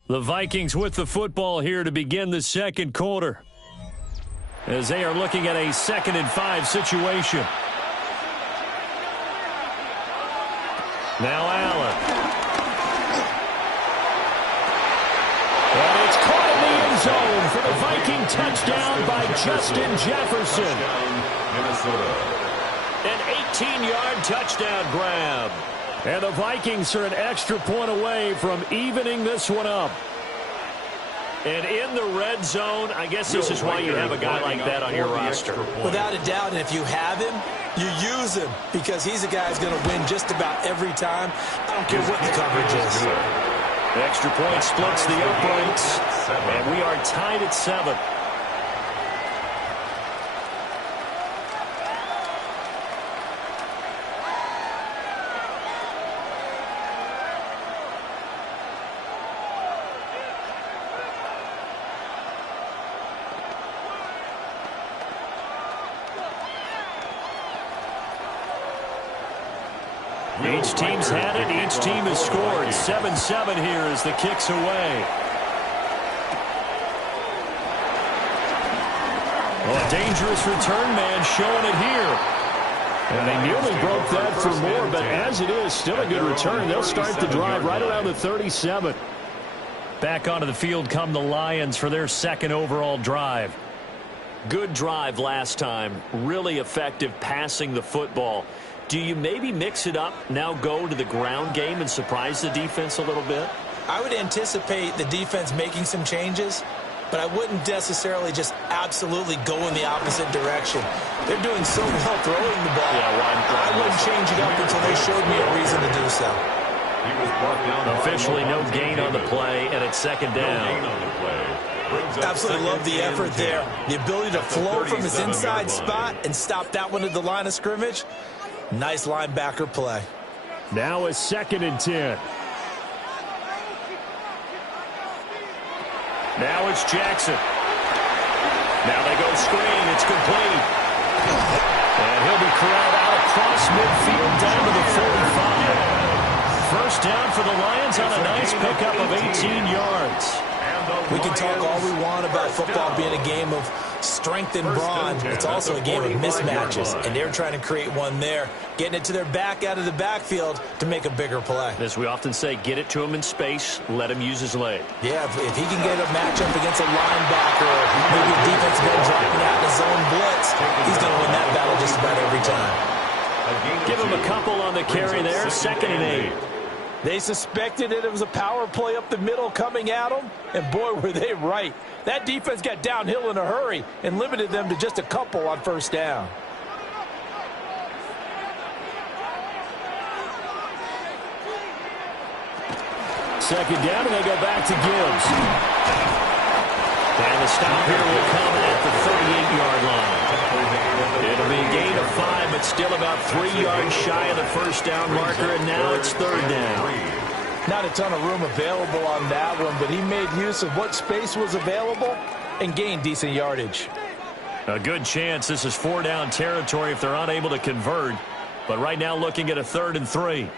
The Vikings with the football here to begin the 2nd quarter, as they are looking at a 2nd and 5 situation. Now Allen. touchdown by Justin Jefferson. Minnesota. An 18-yard touchdown grab. And the Vikings are an extra point away from evening this one up. And in the red zone, I guess this is why you have a guy like that on your roster. Without a doubt, and if you have him, you use him because he's a guy who's going to win just about every time. I don't care what the coverage is. The extra point splits the uprights, and we are tied at 7. Each team's had it. Each team has scored. 7-7 here as the kick's away. Well, a dangerous return man showing it here. And they nearly broke that for more, but as it is, still a good return. They'll start the drive right around the 37. Back onto the field come the Lions for their second overall drive. Good drive last time. Really effective passing the football. Do you maybe mix it up, now go to the ground game and surprise the defense a little bit? I would anticipate the defense making some changes, but I wouldn't necessarily just absolutely go in the opposite direction. They're doing so well throwing the ball. I wouldn't change it up until they showed me a reason to do so. Officially no gain on the play, and it's second down. Absolutely love the effort there. The ability to flow from his inside spot and stop that one at the line of scrimmage. Nice linebacker play. Now a 2nd and 10. Now it's Jackson. Now they go screen. It's complete. And he'll be corralled out across midfield down to the 45. First down for the Lions on a nice pickup of 18 yards. We can talk all we want about football being a game of strength and brawn. It's also a game of mismatches, and they're trying to create one there, getting it to their back out of the backfield to make a bigger play. As we often say, get it to him in space, let him use his leg. Yeah, if he can get a matchup against a linebacker or maybe a defensive end dropping out in a zone blitz, he's going to win that battle just about every time. Give him a couple on the carry there, 2nd and 8. They suspected it was a power play up the middle coming at them, and boy, were they right. That defense got downhill in a hurry and limited them to just a couple on first down. Second down, and they go back to Gibbs. And the stop here will come at the 38-yard line. It'll be a gain of 5, but still about 3 yards shy of the first down marker, and now it's 3rd down. Not a ton of room available on that one, but he made use of what space was available and gained decent yardage. A good chance this is 4-down territory if they're unable to convert. But right now looking at a 3rd and 3.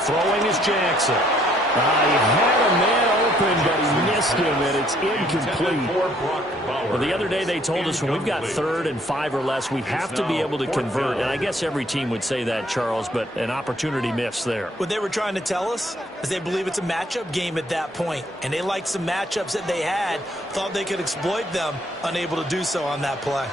Throwing is Jackson. He had a man open, but he missed him, and it's incomplete. Well, the other day they told us when we've got 3rd and 5 or less, we have to be able to convert. And I guess every team would say that, Charles, but an opportunity missed there. What they were trying to tell us is they believe it's a matchup game at that point, and they liked some matchups that they had, thought they could exploit them, unable to do so on that play.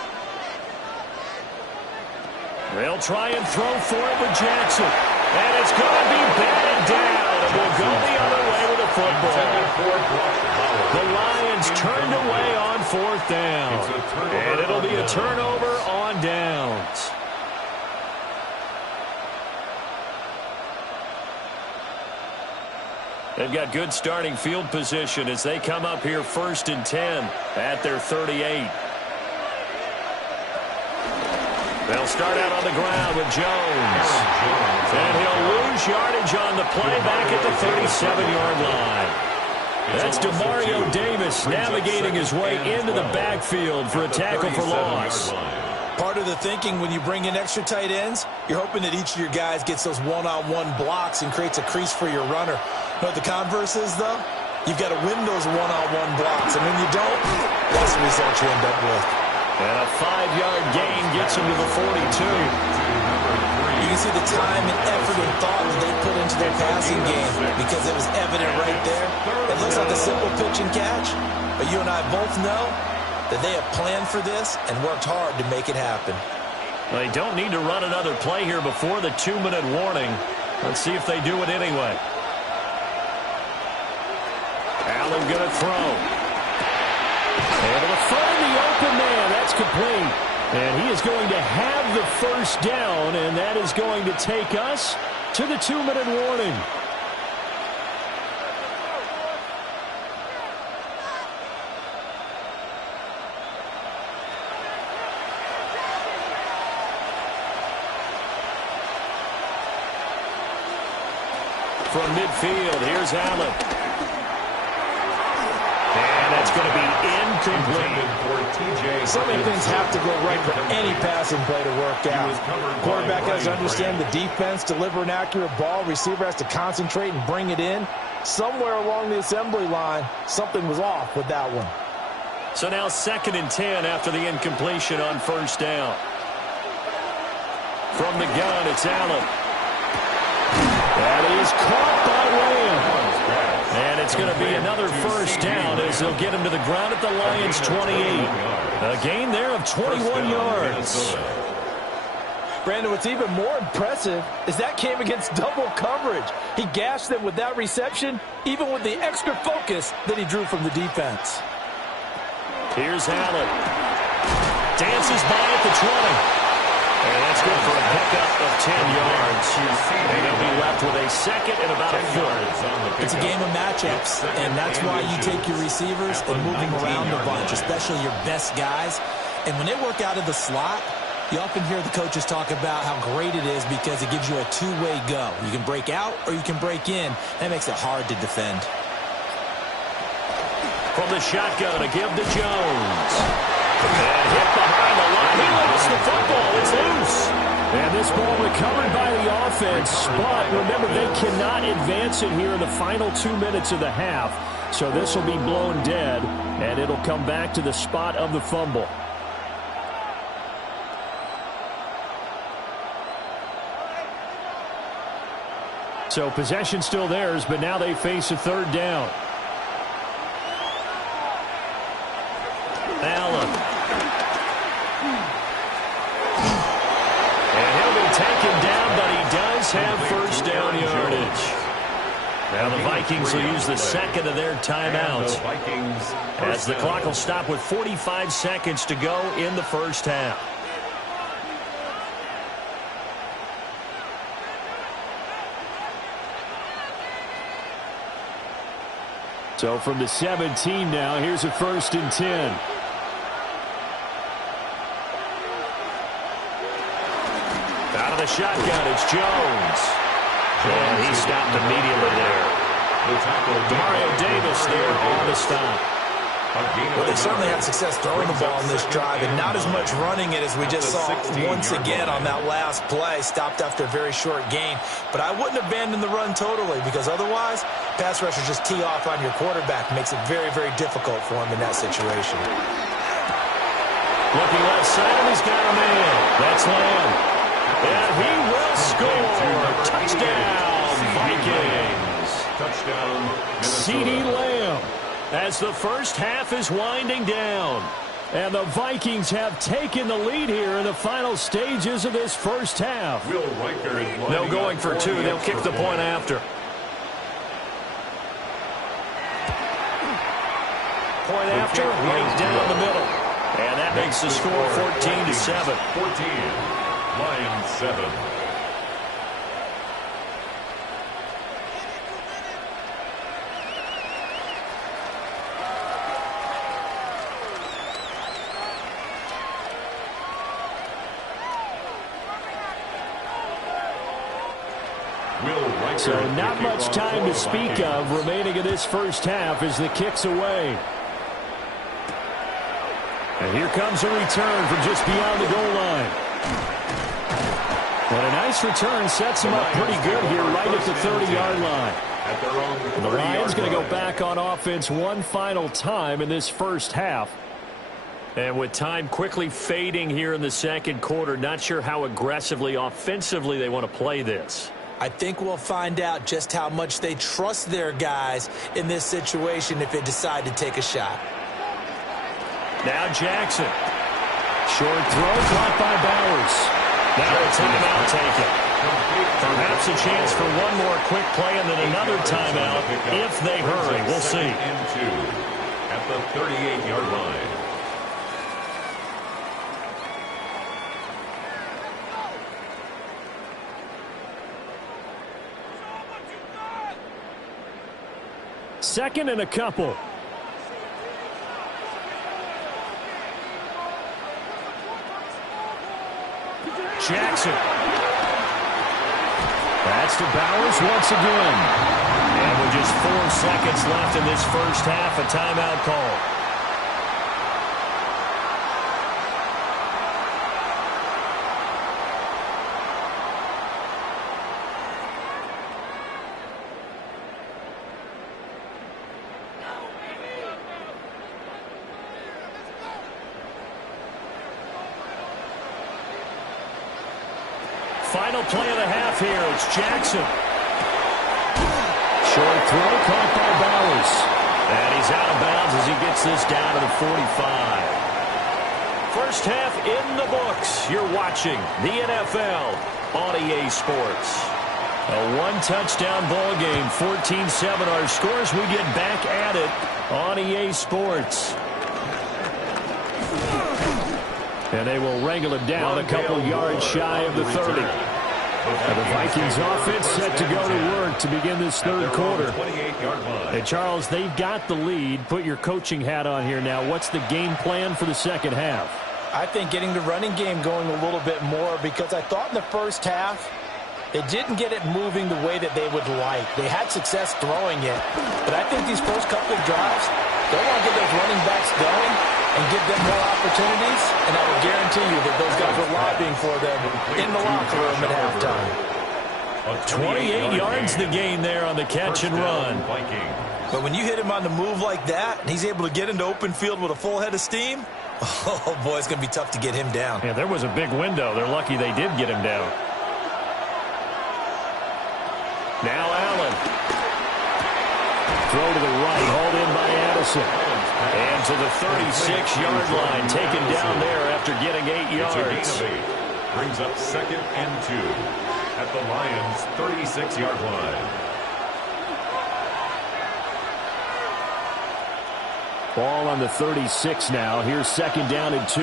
They'll try and throw for it with Jackson. And it's going to be batted down. And we'll go the other way with the football. The Lions turned away on 4th down. And it'll be a turnover on downs. They've got good starting field position as they come up here 1st and 10 at their 38. They'll start out on the ground with Jones. And he'll lose yardage on the play back at the 37-yard line. That's Demario Davis navigating his way into the backfield for a tackle for loss. Part of the thinking when you bring in extra tight ends, you're hoping that each of your guys gets those one-on-one blocks and creates a crease for your runner. You know what the converse is, though? You've got to win those one-on-one blocks, and when you don't, that's the result you end up with. And a 5-yard gain gets him to the 42. You can see the time and effort and thought that they put into their passing game because it was evident right there. It looks like a simple pitch and catch, but you and I both know that they have planned for this and worked hard to make it happen. They don't need to run another play here before the 2-minute warning. Let's see if they do it anyway. Allen going to throw. Able to find the open man. That's complete. And he is going to have the first down, and that is going to take us to the 2-minute warning. From midfield, here's Allen. And that's going to be incomplete. So many things have to go right for any passing play to work out. Quarterback has to understand the defense, deliver an accurate ball. Receiver has to concentrate and bring it in. Somewhere along the assembly line, something was off with that one. So now 2nd and 10 after the incompletion on first down. From the gun, it's Allen. That is caught by Lamb. And it's going to be another first down as they'll get him to the ground at the Lions' 28. A gain there of 21 yards. Brandon, what's even more impressive is that came against double coverage. He gashed them with that reception, even with the extra focus that he drew from the defense. Here's Allen. Dances by at the 20. And that's good for a pickup of 10 yards. And they'll be left with a second and about a foot. It's a game of matchups, and that's why you take your receivers and move them around a bunch, especially your best guys. And when they work out of the slot, you often hear the coaches talk about how great it is because it gives you a two-way go. You can break out or you can break in. That makes it hard to defend. From the shotgun, a give to Jones. And hit behind the line. He lost the football. It's loose. And this ball recovered by the offense. But remember, they cannot advance it here in the final 2 minutes of the half. So this will be blown dead, and it'll come back to the spot of the fumble. So possession still theirs, but now they face a third down. Allen. And he'll be taken down, but he does have first down yardage. Now the Vikings will use the second of their timeouts as the clock will stop with 45 seconds to go in the first half. So from the 17 now, here's a 1st and 10. Out of the shotgun, it's Jones. And he stopped immediately there. Demario Davis there on the stop. Well, they certainly had success throwing the ball in this drive, and not as much running it as we just saw once again on that last play. Stopped after a very short gain. But I wouldn't abandon the run totally, because otherwise, pass rushers just tee off on your quarterback. Makes it very, very difficult for him in that situation. Looking left side, and he's got a man. That's Lamb. And he will score. Touchdown, Vikings. Touchdown, CeeDee Lamb. As the first half is winding down. And the Vikings have taken the lead here in the final stages of this first half. Will Riker is No going for two. They'll kick the point after. Point after, right down the middle. And that makes the score 14-7. 14, Lions 7. So not much time to speak of remaining in this first half as the kick's away. And here comes a return from just beyond the goal line. And a nice return sets him up pretty good here right at the 30-yard line. And the Lions going to go back on offense one final time in this first half. And with time quickly fading here in the second quarter, not sure how aggressively, offensively they want to play this. I think we'll find out just how much they trust their guys in this situation if they decide to take a shot. Now Jackson. Short throw caught by Bowers. Now a timeout taken. Perhaps a chance for one more quick play and then another timeout if they hurry. We'll see. And 2 at the 38-yard line. Second and a couple. Jackson. That's to Bowers once again. And with just 4 seconds left in this first half, a timeout call. Final play of the half here. It's Jackson. Short throw caught by Bowers. And he's out of bounds as he gets this down to the 45. First half in the books. You're watching the NFL on EA Sports. A one-touchdown ball game, 14-7 our scores. We get back at it on EA Sports. And they will wrangle it down a couple yards shy of the 30. And the Vikings offense set to go to work to begin this third quarter. Hey, Charles, they've got the lead. Put your coaching hat on here now. What's the game plan for the second half? I think getting the running game going a little bit more, because I thought in the first half they didn't get it moving the way that they would like. They had success throwing it, but I think these first couple of drives, they want to get those running backs going and give them more opportunities, and I will guarantee you that those guys are lobbying for them in the locker room at halftime. 28 yards the gain there on the catch and run. But when you hit him on the move like that, and he's able to get into open field with a full head of steam, oh boy, it's going to be tough to get him down. Yeah, there was a big window. They're lucky they did get him down. Now Allen. Throw to the right, hauled in by Addison. And to the 36-yard line, taken down there after getting 8 yards. Brings up 2nd and 2 at the Lions' 36-yard line. Ball on the 36 now. Here's 2nd down and 2.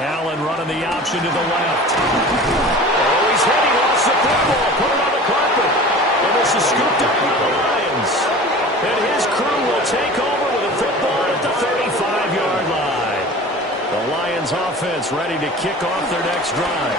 Allen running the option to the left. Oh, he's hit. He lost the football. Put it on the carpet. And this is scooped up by the Lions. And his crew will take over with a football at the 35-yard line. The Lions offense ready to kick off their next drive.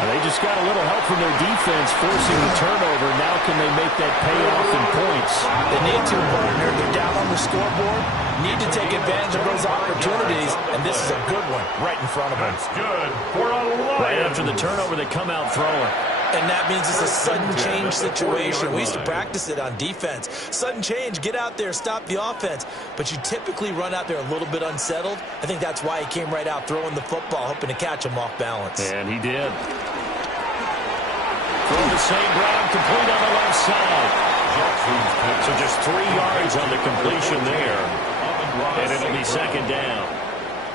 And they just got a little help from their defense forcing the turnover. Now can they make that pay off in points? They need to, partner. They're down on the scoreboard. Need to take advantage of those opportunities. And this is a good one right in front of them. That's good for a Lions. Right after the turnover, they come out throwing. And that means it's a sudden change situation. We used to practice it on defense. Sudden change, get out there, stop the offense. But you typically run out there a little bit unsettled. I think that's why he came right out throwing the football, hoping to catch him off balance. And he did. Throw the same ground, complete on the left side. So just 3 yards on the completion there. And it'll be 2nd down.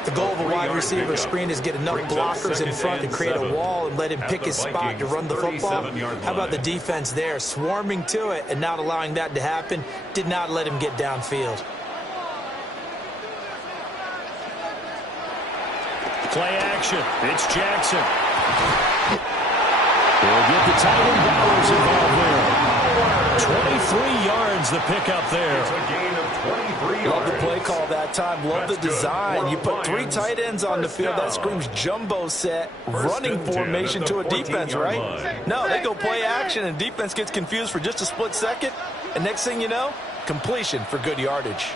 The goal of a wide receiver screen is get enough blockers in front to create a wall and let him pick his spot to run the football. How about the defense there, swarming to it and not allowing that to happen? Did not let him get downfield. Play action. It's Jackson. They'll get the tight end Bowers involved there. 23 yards the pickup there. It's a gain of 23 yards. Love the play call that time. Love the design. You put 3 tight ends on the field. That screams jumbo set, running formation to a defense, right? No, they go play action, and defense gets confused for just a split second. And next thing you know, completion for good yardage.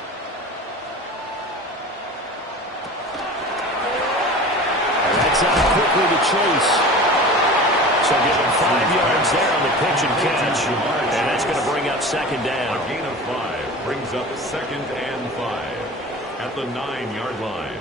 That's out quickly to Chase. So give him 5 yards there on the pitch and catch. And that's going to bring up 2nd down. A gain of 5 brings up 2nd and 5 at the 9-yard line.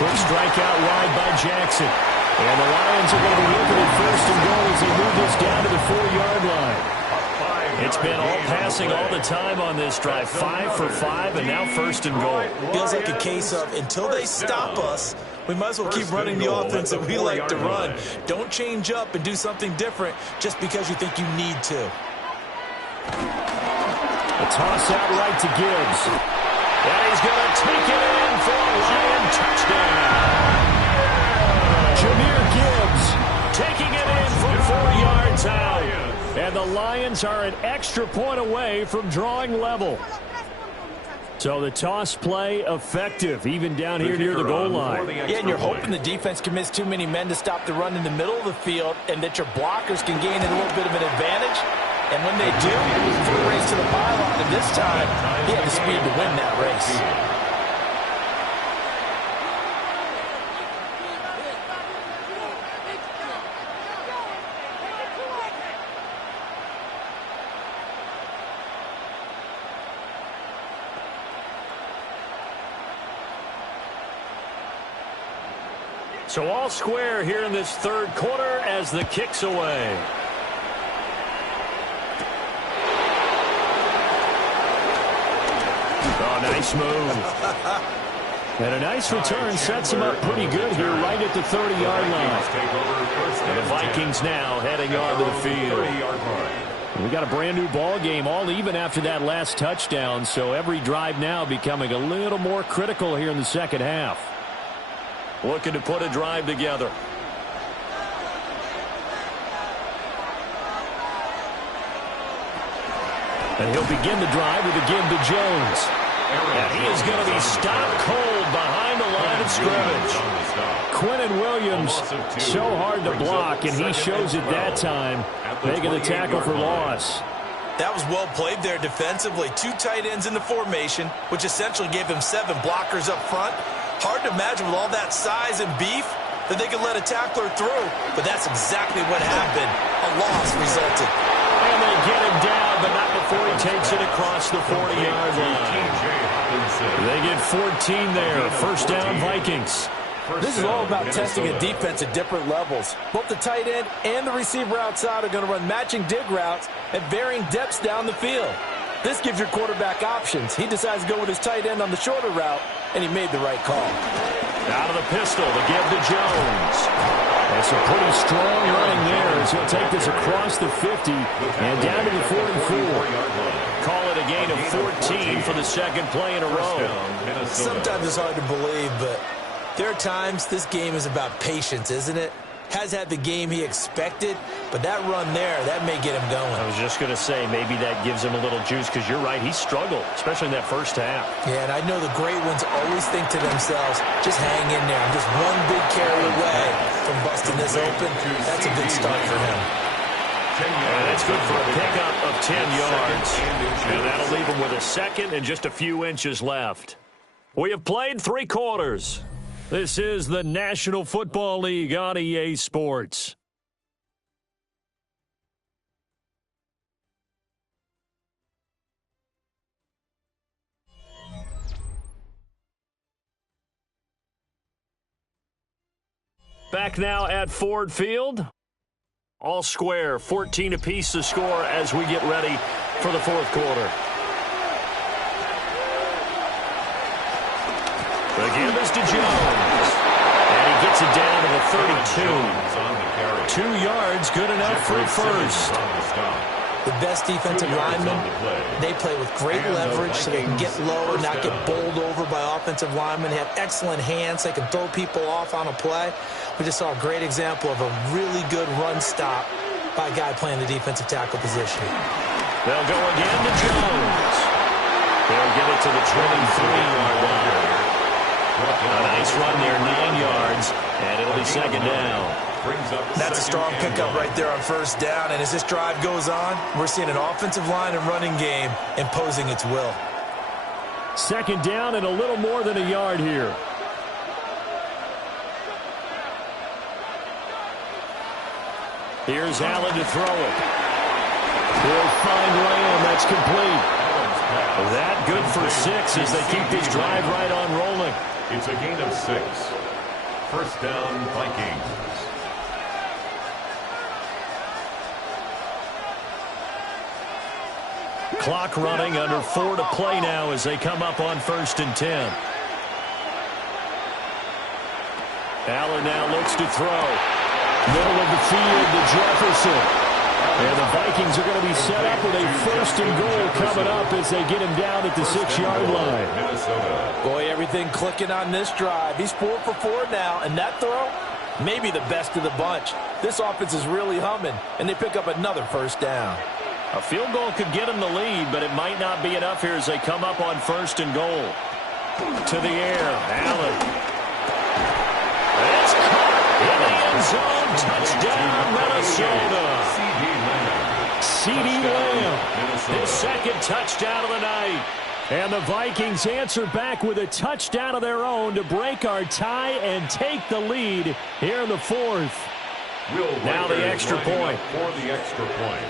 Quick strike out wide by Jackson. And the Lions are going to be looking at first and goal as they move this down to the 4-yard line. It's been all passing all the time on this drive. 5 for 5, and now first and goal. Feels like a case of until they stop us, we might as well keep running the offense that we like to run. Don't change up and do something different just because you think you need to. A toss out right to Gibbs. And he's going to take it in for a Lion touchdown. Jahmyr Gibbs taking it in from 4 yards out. And the Lions are an extra point away from drawing level. So the toss play effective, even down here near the goal line. Yeah, and you're hoping the defense commits too many men to stop the run in the middle of the field and that your blockers can gain a little bit of an advantage. And when they do, full race to the pylon. And this time, he had the speed to win that race. So all square here in this third quarter as the kick's away. Oh, nice move. And a nice return sets him up pretty good here right at the 30-yard line. And the Vikings now heading onto the field. We got a brand new ball game, all even after that last touchdown, so every drive now becoming a little more critical here in the second half. Looking to put a drive together. And he'll begin the drive with a give to Jones. And he is going to be stopped cold behind the line of scrimmage. Quinnen Williams, so hard to block, and he shows it that time, making the tackle for loss. That was well played there defensively. 2 tight ends in the formation, which essentially gave him 7 blockers up front. Hard to imagine with all that size and beef that they could let a tackler through, but that's exactly what happened. A loss resulted. And they get him down, but not before he takes it across the 40-yard line. They get 14 there. First down, Vikings. This is all about testing a defense at different levels. Both the tight end and the receiver outside are going to run matching dig routes at varying depths down the field. This gives your quarterback options. He decides to go with his tight end on the shorter route, and he made the right call. Out of the pistol to give to Jones. That's a pretty strong running there as he'll take this across the 50 and down to the 44. Call it a gain of 14 for the second play in a row. Sometimes it's hard to believe, but there are times this game is about patience, isn't it? Has had the game he expected, but that run there, that may get him going. I was just going to say, maybe that gives him a little juice, because you're right, he struggled, especially in that first half. Yeah, and I know the great ones always think to themselves, just hang in there. I'm just one big carry away from busting this open. That's a good start for him. And that's good for a pickup of 10 yards. And that'll leave him with a second and just a few inches left. We have played 3 quarters. This is the National Football League on EA Sports. Back now at Ford Field. All square, 14 apiece to score as we get ready for the fourth quarter. The give is to Jones. And he gets it down to the 32. 2 yards, good enough for a first. The best defensive linemen, they play with great leverage so they can get low and not get bowled over by offensive linemen. They have excellent hands. They can throw people off on a play. We just saw a great example of a really good run stop by a guy playing the defensive tackle position. They'll go again to Jones. They'll get it to the 23-yard line. A nice run there, 9 yards, and it'll be second down. That's a strong pickup right there on first down, and as this drive goes on, we're seeing an offensive line and running game imposing its will. Second down and a little more than a yard here. Here's Allen to throw it. He'll find Lamb. That's complete. That good for 6 as they keep this drive right on rolling. It's a gain of 6. First down, Vikings. Clock running, under 4 to play now as they come up on 1st and 10. Allen now looks to throw. Middle of the field to Jefferson. And the Vikings are going to be set up with a 1st and goal coming up as they get him down at the 6-yard line. Boy, everything clicking on this drive. He's 4 for 4 now, and that throw, maybe the best of the bunch. This offense is really humming, and they pick up another 1st down. A field goal could get them the lead, but it might not be enough here as they come up on 1st and goal. To the air, Allen. It's caught in the end zone. Touchdown, Minnesota. CeeDee Lamb, his 2nd touchdown of the night. And the Vikings answer back with a touchdown of their own to break our tie and take the lead here in the 4th. Now the extra point. For the extra point.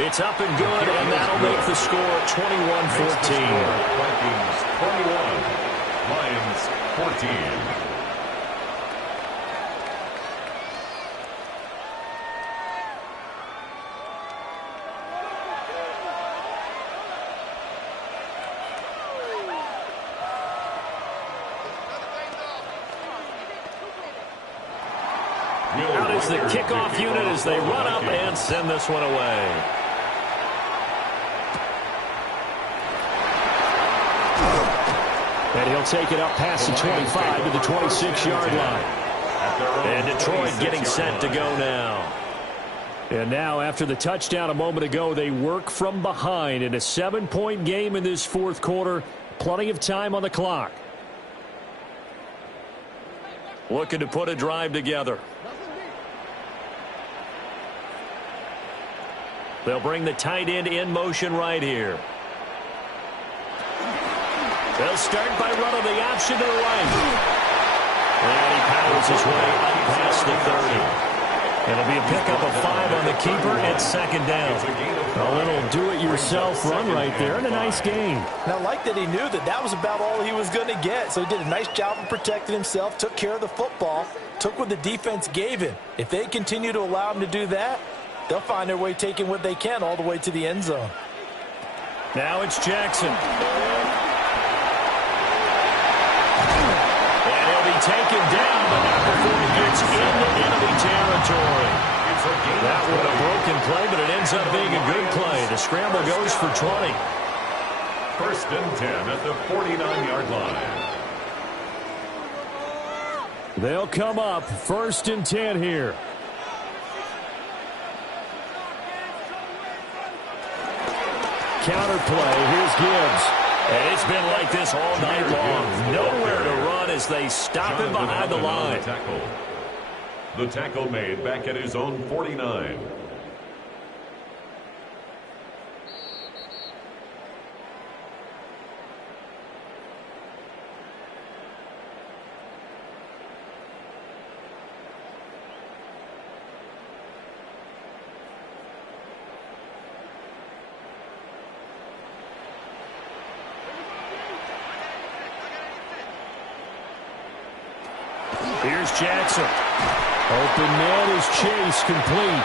It's up and good, and that'll make the score 21-14. Vikings 21, Lions 14. Out is the kickoff unit as they run up and send this one away. And he'll take it up past the 25 to the 26-yard line. And Detroit getting set to go now. And now, after the touchdown a moment ago, they work from behind in a 7-point game in this 4th quarter. Plenty of time on the clock. Looking to put a drive together. They'll bring the tight end in motion right here. They'll start by running the option to the right. And he powers his way up past the 30. It'll be a pickup of 5 on the keeper at 2nd down. A little do-it-yourself run right there and a nice gain. And I like that he knew that that was about all he was going to get. So he did a nice job of protecting himself, took care of the football, took what the defense gave him. If they continue to allow him to do that, they'll find their way taking what they can all the way to the end zone. Now it's Jackson. Taken down, but not before he gets into enemy territory. That was a broken play, but it ends up being a good play. The scramble goes for 20. 1st and 10 at the 49-yard line. They'll come up 1st and 10 here. Counter play. Here's Gibbs. And it's been like this all night long. Nowhere to run as they stop him behind the line. The tackle made back at his own 49. Here's Jackson. Open man is Chase complete.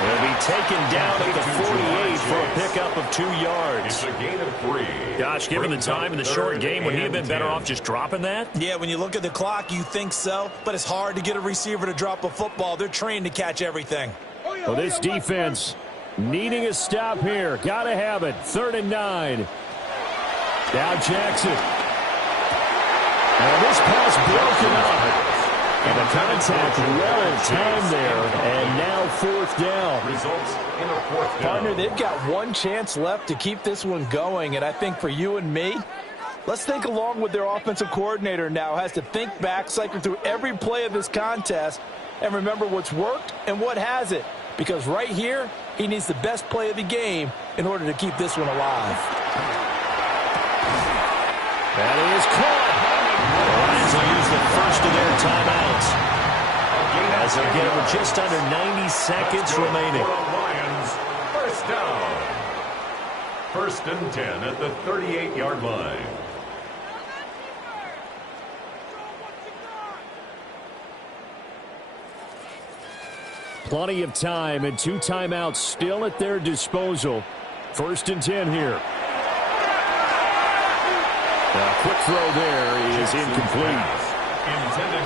He'll be taken down at the 48 for a pickup of 2 yards. It's a gain of 3. Gosh, given the time in the short game, would he have been better off just dropping that? Yeah, when you look at the clock, you think so. But it's hard to get a receiver to drop a football. They're trained to catch everything. Well, this defense needing a stop here. Got to have it. 3rd and 9. Now Jackson. And this pass broken up. And the contact well in time there. And now 4th down. Results in a 4th down. Partner, they've got one chance left to keep this one going. And I think for you and me, let's think along with their offensive coordinator now. Has to think back, cycle through every play of this contest, and remember what's worked and what hasn't. Because right here, he needs the best play of the game in order to keep this one alive. That is caught. The Lions will use the first of their timeouts as they get with just under 90 seconds remaining. Lions, 1st down. First and 10 at the 38-yard line. Plenty of time and 2 timeouts still at their disposal. First and 10 here. A quick throw there is incomplete.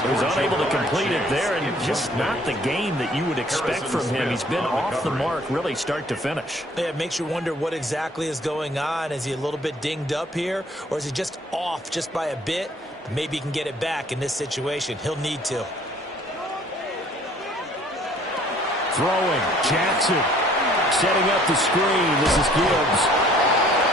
He was unable to complete it there, and just not the game that you would expect from him. He's been off the mark really start to finish. Yeah, it makes you wonder what exactly is going on. Is he a little bit dinged up here, or is he just off just by a bit? Maybe he can get it back in this situation. He'll need to. Throwing, Jackson. Setting up the screen. This is Gibbs.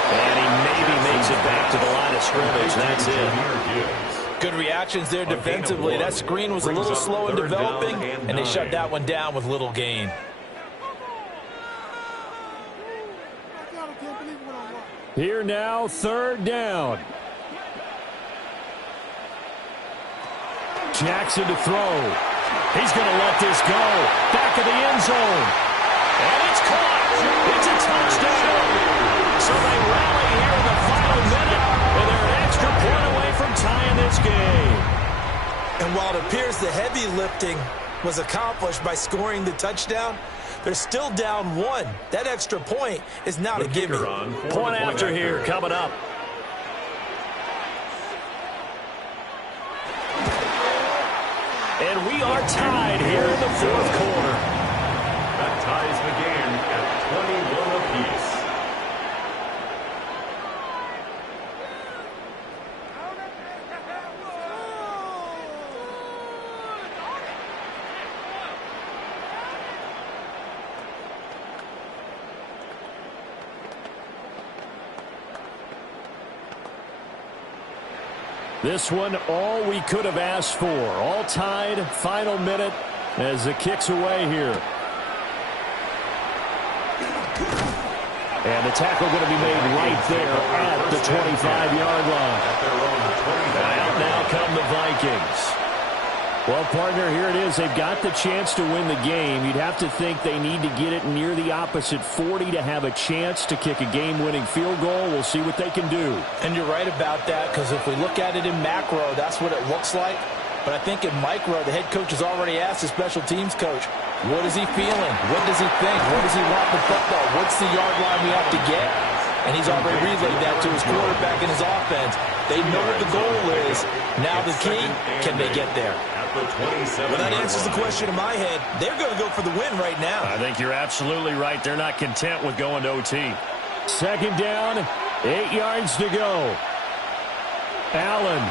And he maybe makes it back to the line of scrimmage. That's it. Good reactions there defensively. That screen was a little slow in developing, and they shut that one down with little gain. Here now, third down. Jackson to throw. He's going to let this go. Back of the end zone. And it's caught. It's a touchdown. So they rally here in the final minute, and they're an extra point away from tying this game. And while it appears the heavy lifting was accomplished by scoring the touchdown, they're still down 1. That extra point is not a gimme. Point after here coming up. And we are tied here in the fourth quarter. That ties the game at 21 apiece. This one, all we could have asked for. All tied, final minute as the kick's away here. And the tackle going to be made right there at the 25-yard line. Out now come the Vikings. Well, partner, here it is. They've got the chance to win the game. You'd have to think they need to get it near the opposite 40 to have a chance to kick a game-winning field goal. We'll see what they can do. And you're right about that, because if we look at it in macro, that's what it looks like. But I think in micro, the head coach has already asked the special teams coach, what is he feeling? What does he think? Where does he want the football? What's the yard line we have to get? And he's already relayed that to his quarterback and his offense. They know what the goal is. Now the key, can they get there? Well, that answers the question in my head. They're going to go for the win right now. I think you're absolutely right. They're not content with going to OT. Second down, 8 yards to go. Allen.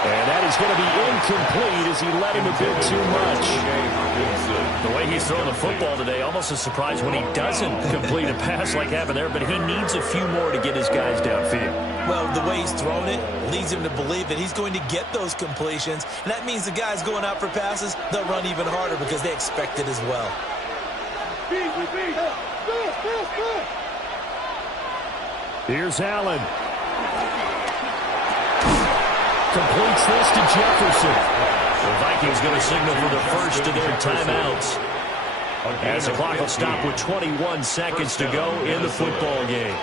And that is going to be incomplete as he let him a bit too much. The way he's throwing the football today, almost a surprise when he doesn't complete a pass like happened there, but he needs a few more to get his guys downfield. Well, the way he's thrown it leads him to believe that he's going to get those completions, and that means the guys going out for passes, they'll run even harder because they expect it as well. Here's Allen. Completes this to Jefferson. The Vikings going to signal for the first of their timeouts. As the clock will stop with 21 seconds to go in the football game.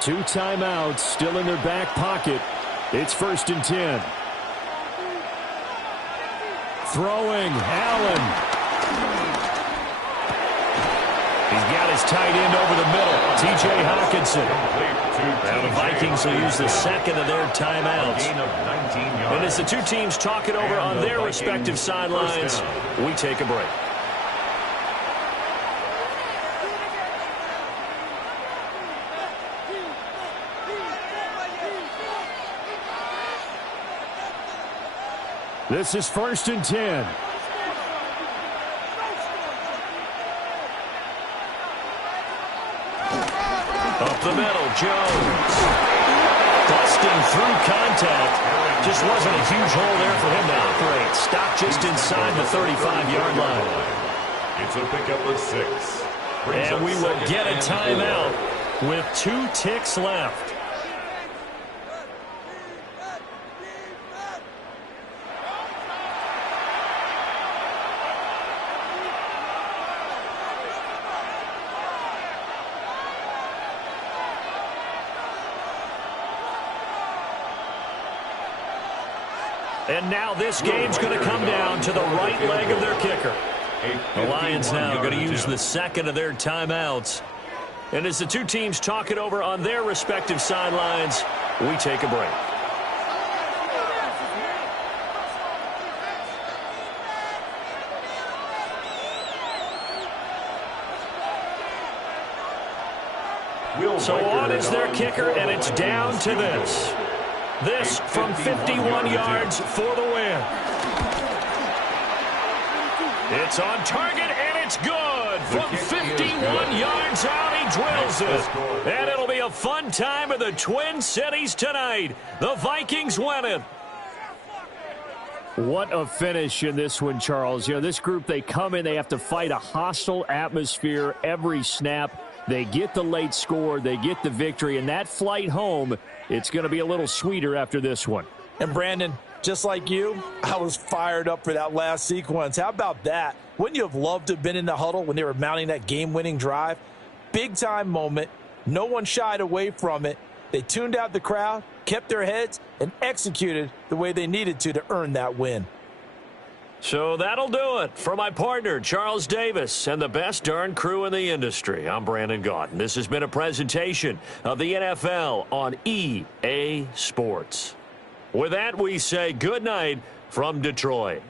Two timeouts still in their back pocket. It's first and 10. Throwing, Allen. He's got his tight end over the middle, T.J. Hockenson. Now the Vikings will use the second of their timeouts. And as the two teams talk it over on their respective sidelines, we take a break. This is first and 10. Up the middle, Jones. Busting through contact. Just wasn't a huge hole there for him to operate. Stopped just inside the 35-yard line. It's a pickup of 6. And we will get a timeout with 2 ticks left. And now this game's going to come down to the right leg of their kicker. The Lions now going to use the second of their timeouts. And as the two teams talk it over on their respective sidelines, we take a break. So on is their kicker, and it's down to this. This from 51 yards for the win. It's on target, and it's good. From 51 yards out, he drills it. And it'll be a fun time in the Twin Cities tonight. The Vikings win it. What a finish in this one, Charles. You know, this group, they come in, they have to fight a hostile atmosphere every snap. They get the late score, they get the victory, and that flight home, it's going to be a little sweeter after this one. And Brandon, just like you, I was fired up for that last sequence. How about that? Wouldn't you have loved to have been in the huddle when they were mounting that game-winning drive? Big-time moment. No one shied away from it. They tuned out the crowd, kept their heads, and executed the way they needed to earn that win. So that'll do it for my partner, Charles Davis, and the best darn crew in the industry. I'm Brandon Gaudin. This has been a presentation of the NFL on EA Sports. With that, we say good night from Detroit.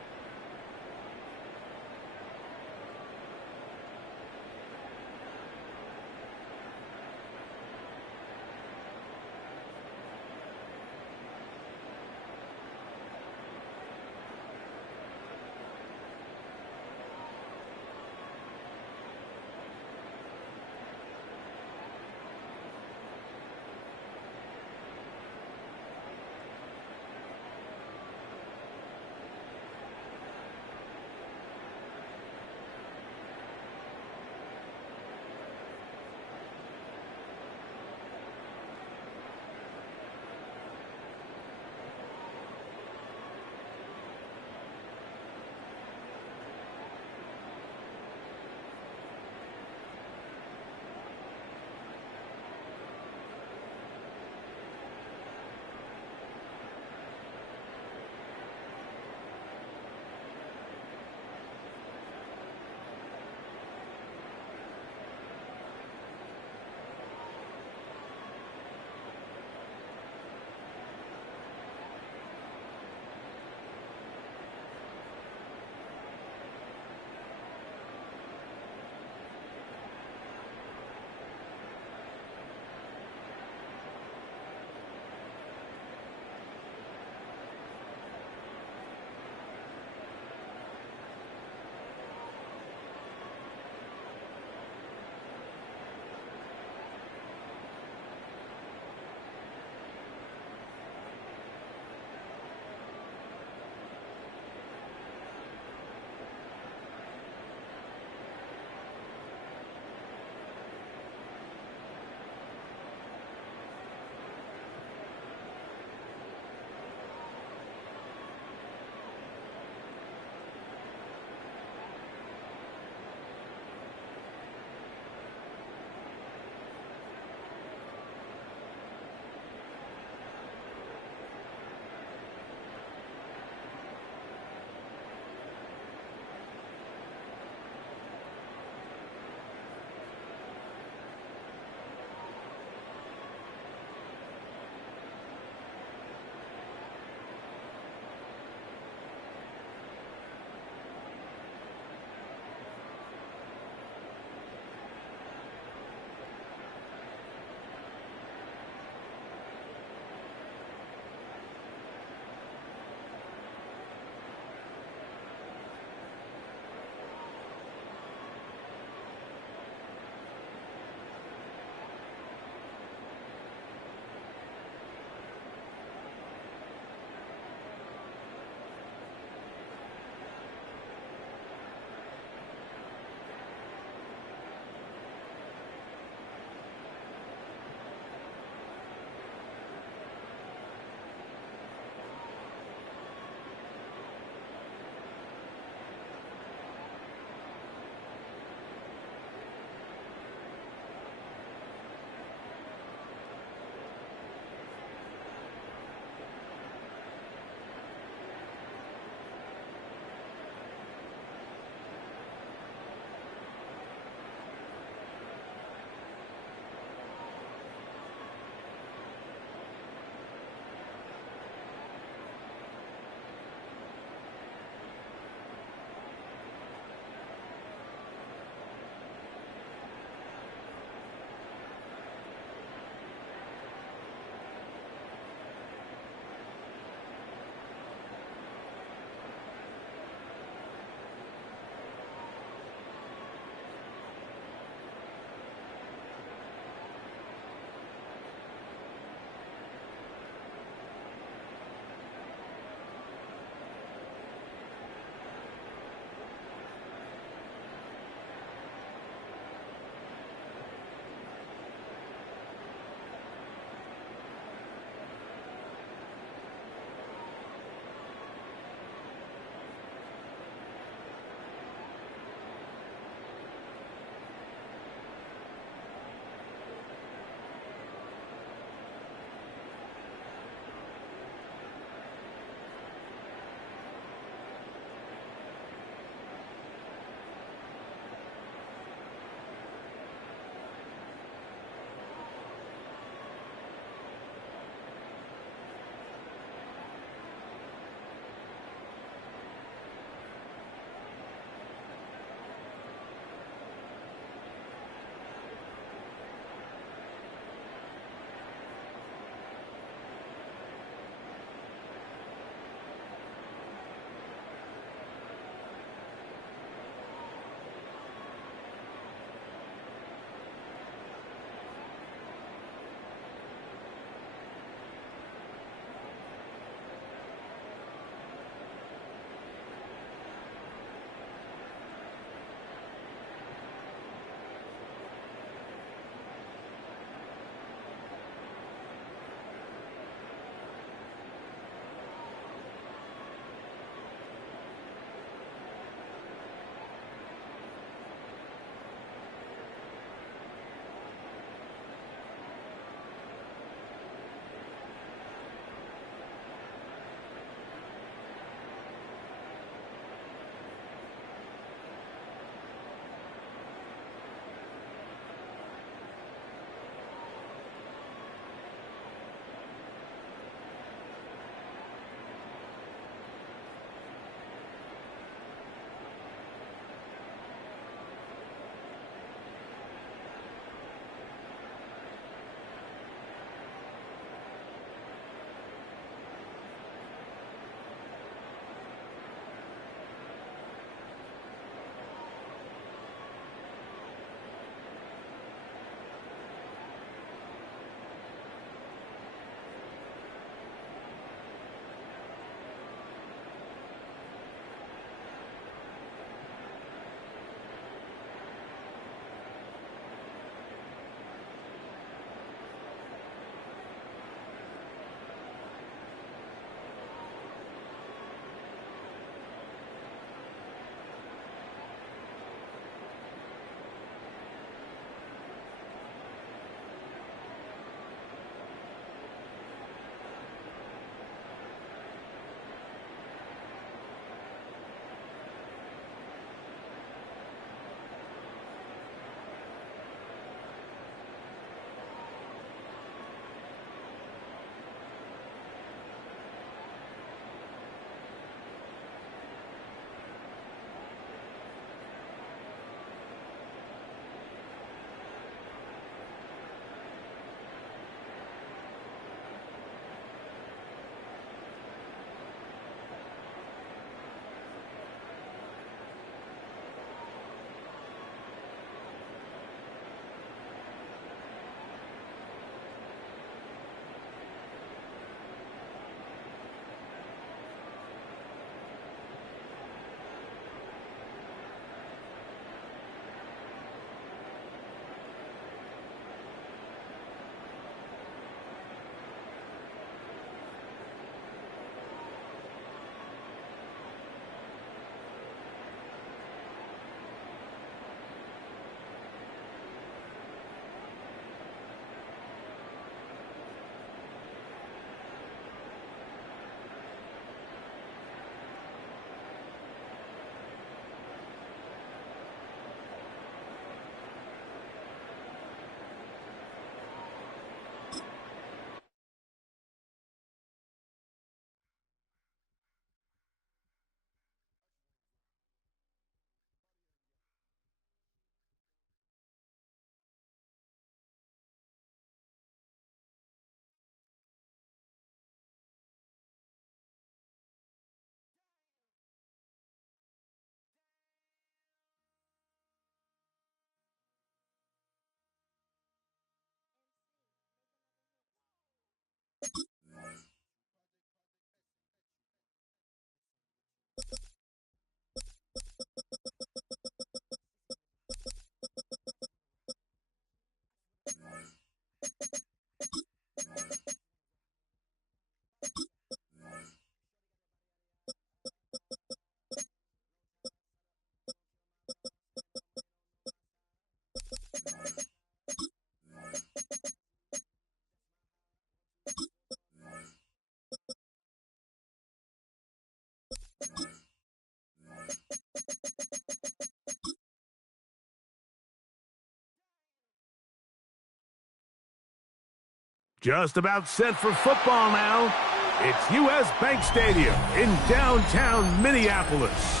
Just about set for football now. It's U.S. Bank Stadium in downtown Minneapolis.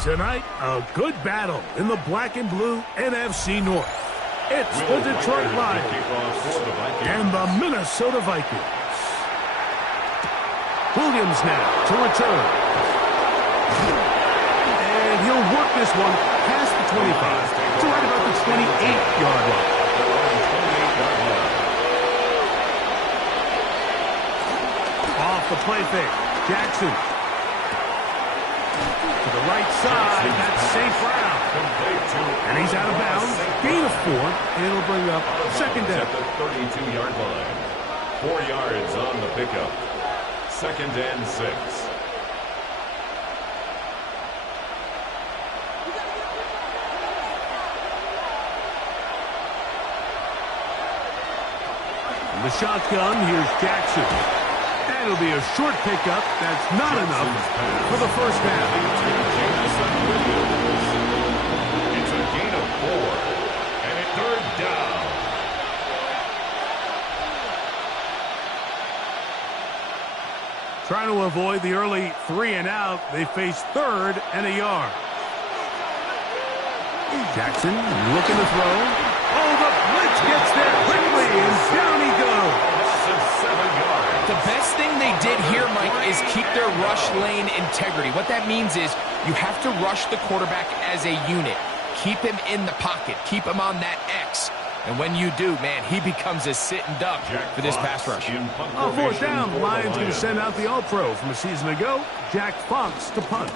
Tonight, a good battle in the black and blue NFC North. It's the Detroit Lions and the Minnesota Vikings. Williams now to return. And he'll work this one past the 25 to right about the 28-yard line. Off the play fake. Jackson. To the right side. That's St. Brown. And he's out of bounds. Gain of 4. And it'll bring up second down. At the 32-yard line. 4 yards on the pickup. Second and 6. In the shotgun, here's Jackson. And it'll be a short pickup. That's not enough for the first down. It's a gain of 4. And a third down. Trying to avoid the early 3 and out, they face third and a yard. Jackson looking to throw. Oh, the blitz gets there quickly, and down he goes. The best thing they did here, Mike, is keep their rush lane integrity. What that means is you have to rush the quarterback as a unit. Keep him in the pocket. Keep him on that X. And when you do, man, he becomes a sitting duck for this pass rush. On fourth down, the Lions going to send out the All-Pro from a season ago, Jack Fox, to punt.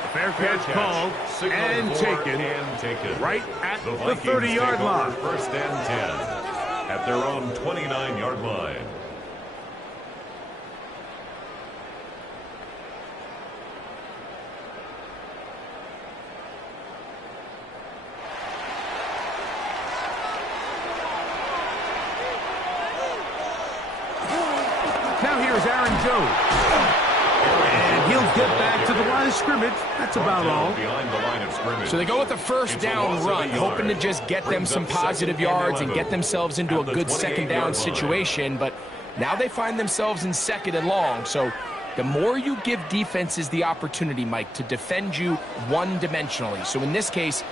A fair catch called and taken right at the 30-yard line. First and 10 at their own 29-yard line. Now here's Aaron Jones. And he'll get back to the line of scrimmage. That's about all. Behind the line of scrimmage. So they go with a first down run, hoping to just get them some positive yards and get themselves into a good second down situation. But now they find themselves in second and long. So the more you give defenses the opportunity, Mike, to defend you one-dimensionally. So in this case,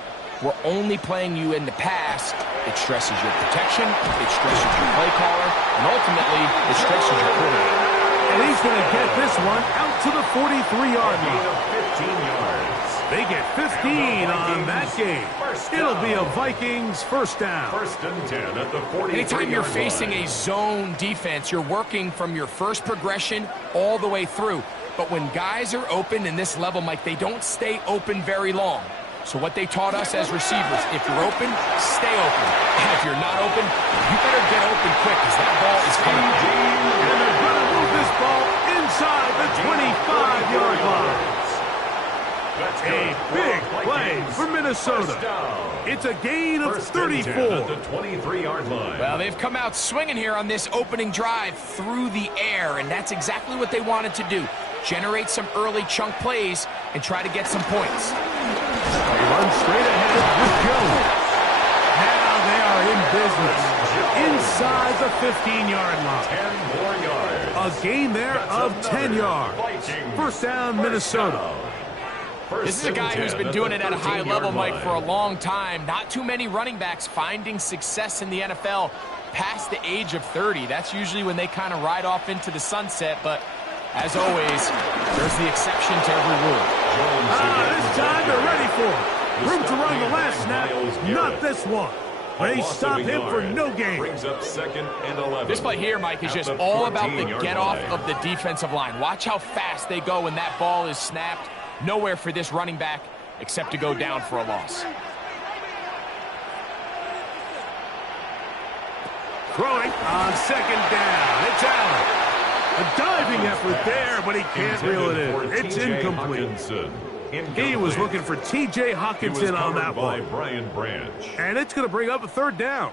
we're only playing you in the pass. It stresses your protection, it stresses your play caller, and ultimately, it stresses your quarterback. And he's going to get this one out to the 43-yard line. 15 yards. They get 15 on that game. It'll be a Vikings first down. First and 10 at the 43-yard line. Anytime you're facing a zone defense, you're working from your first progression all the way through. But when guys are open in this level, Mike, they don't stay open very long. So what they taught us as receivers, if you're open, stay open. And if you're not open, you better get open quick because that ball is coming. And they're going to move this ball inside the 25-yard line. A big play for Minnesota. It's a gain of 34. At the 23-yard line. Well, they've come out swinging here on this opening drive through the air, and that's exactly what they wanted to do. Generate some early chunk plays and try to get some points. He runs straight ahead with Jones. Now they are in business. Inside the 15-yard line. 10 more yards. A gain there of 10 yards. First down, Minnesota. This is a guy who's been doing it at a high level, Mike, for a long time. Not too many running backs finding success in the NFL past the age of 30. That's usually when they kind of ride off into the sunset, but as always, there's the exception to every rule. This time they're ready for it. Room to run the last snap, not this one. They stop him for no gain. Brings up second and 11. This play here, Mike, is just all about the get-off of the defensive line. Watch how fast they go when that ball is snapped. Nowhere for this running back except to go down for a loss. Throwing on second down. It's Allen. A diving effort there, but he can't reel it in. It's incomplete. He was looking for T.J. Hawkinson on that one. Brian Branch. And it's going to bring up a third down.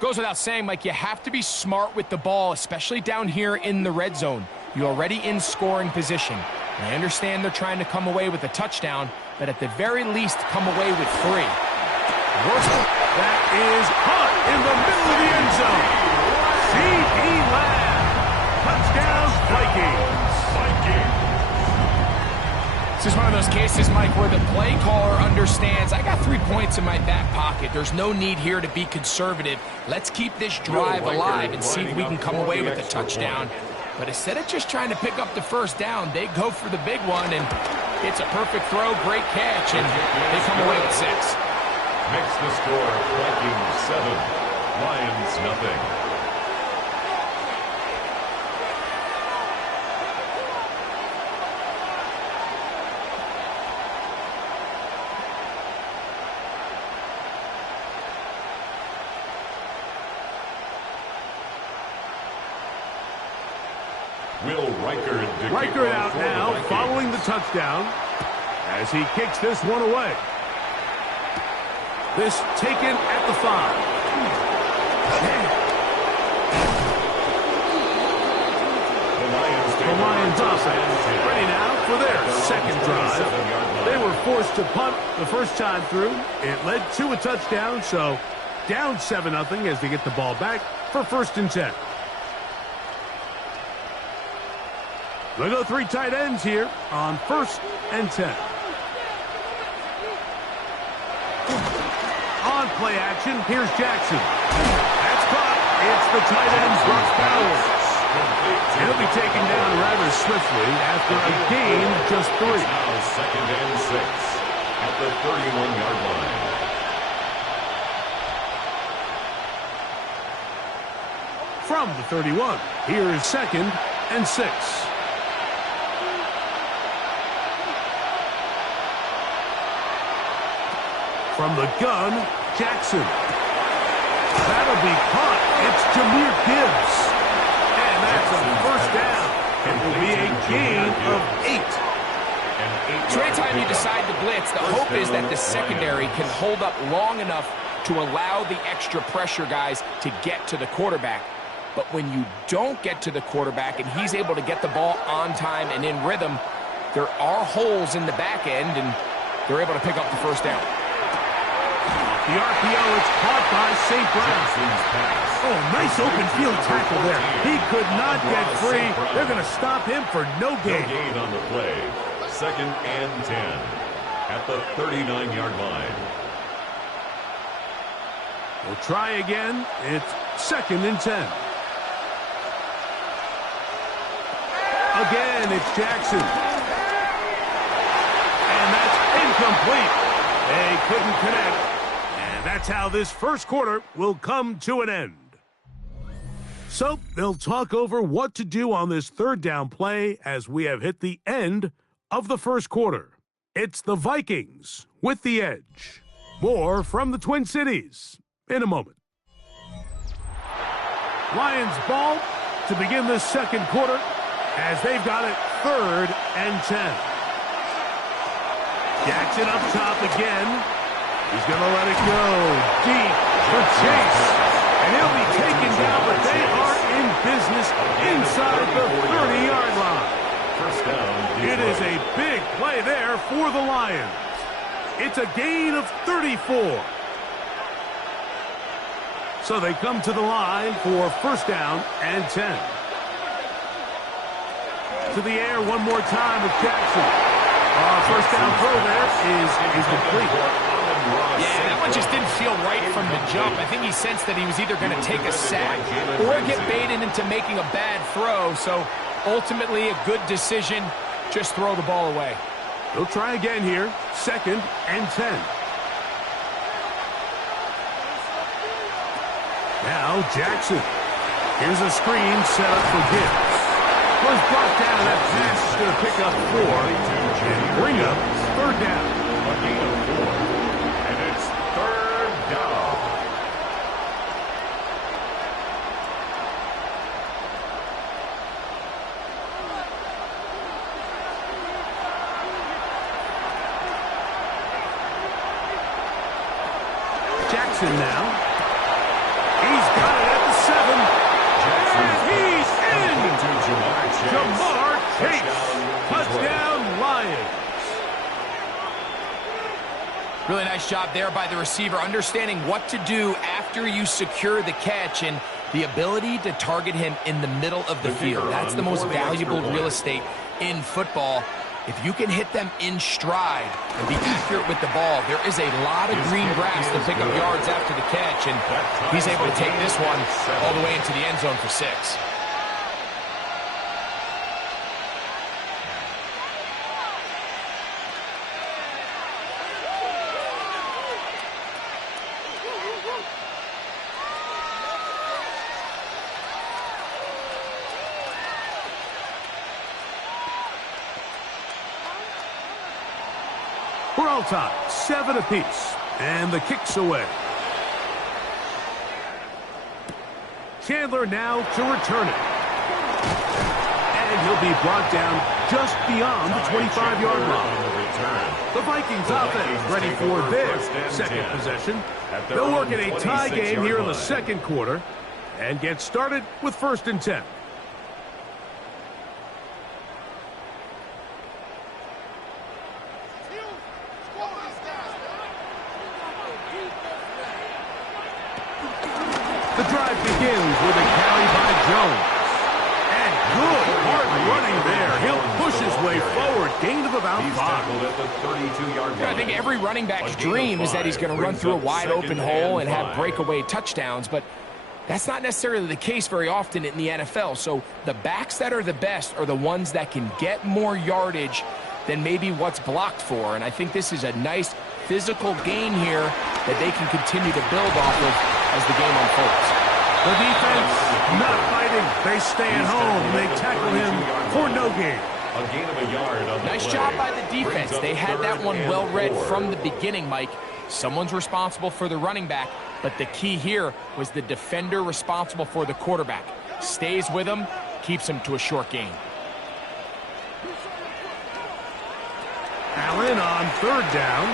Goes without saying, Mike, you have to be smart with the ball, especially down here in the red zone. You're already in scoring position. I understand they're trying to come away with a touchdown, but at the very least, come away with 3. That is caught in the middle of the end zone. C.D. Lamb. Touchdown, Vikings. This is one of those cases, Mike, where the play caller understands, I got 3 points in my back pocket. There's no need here to be conservative. Let's keep this drive alive and see if we can come away with a touchdown. But instead of just trying to pick up the first down, they go for the big one, and it's a perfect throw, great catch, and they come away with 6. Makes the score Vikings 7, Lions nothing. Reichert out now, following the touchdown, as he kicks this one away. This taken at the 5. The Lions offense ready now for their second drive. They were forced to punt the first time through. It led to a touchdown, so down 7-0 as they get the ball back for 1st and 10. They go 3 tight ends here on 1st and 10. On play action, here's Jackson. That's caught. It's the tight end, Brock Bowers. He'll be taken down rather swiftly after a gain of just 3. It's now 2nd and 6 at the 31-yard line. From the 31, here is 2nd and 6. From the gun, Jackson. That'll be caught. It's Jahmyr Gibbs. And that's a first down. It will be a gain of 8. So anytime you decide to blitz, the hope is that the secondary can hold up long enough to allow the extra pressure guys to get to the quarterback. But when you don't get to the quarterback and he's able to get the ball on time and in rhythm, there are holes in the back end, and they're able to pick up the first down. The RPO is caught by St. Brown. Oh, nice open field tackle there. He could not get free. They're going to stop him for no gain. No gain on the play. 2nd and 10 at the 39-yard line. We'll try again. It's 2nd and 10. Again, it's Jackson. And that's incomplete. They couldn't connect. That's how this first quarter will come to an end. So they'll talk over what to do on this 3rd down play as we have hit the end of the first quarter. It's the Vikings with the edge. More from the Twin Cities in a moment. Lions ball to begin the second quarter as they've got it 3rd and 10. Jackson up top again. He's going to let it go deep for Chase. And he'll be taken down, but they are in business inside the 30-yard line. First down. It is a big play there for the Lions. It's a gain of 34. So they come to the line for 1st down and 10. To the air one more time with Jackson. First down throw there is incomplete. Yeah, that one just didn't feel right from the jump. I think he sensed that he was either going to take a sack or get baited into making a bad throw. So ultimately a good decision, just throw the ball away. They'll try again here, 2nd and 10. Now Jackson. Here's a screen set up for Gibbs. Was brought down, that pass is going to pick up 4 and bring up 3rd down. A gain of 4. And it's 3rd down. Jackson now. He's got it at the 7. And he's in! Ja'Marr Chase. Touchdown, Lions. Really nice job there by the receiver, understanding what to do after you secure the catch and the ability to target him in the middle of the field. That's the most valuable real estate in football. If you can hit them in stride and be accurate with the ball, there is a lot of green grass to pick up yards after the catch, and he's able to take this one all the way into the end zone for 6. We're all tied, 7 apiece, and the kick's away. Chandler now to return it. And he'll be brought down just beyond the 25-yard line. The Vikings offense ready for their second possession. They'll work in a tie game here in the second quarter and get started with 1st and 10. The drive begins with a carry by Jones. And good hard running there. He'll push his way forward. Gain of about 5. I think every running back's dream is that he's going to run through a wide open hole and have breakaway touchdowns, but that's not necessarily the case very often in the NFL. So the backs that are the best are the ones that can get more yardage than maybe what's blocked for. And I think this is a nice physical gain here that they can continue to build off of as the game unfolds. The defense not fighting. They stay at home. They tackle him for no gain. A gain of a yard on the Nice play. job by the defense. They had that one well read from the beginning, Mike. Someone's responsible for the running back, but the key here was the defender responsible for the quarterback. Stays with him, keeps him to a short gain. Allen on 3rd down.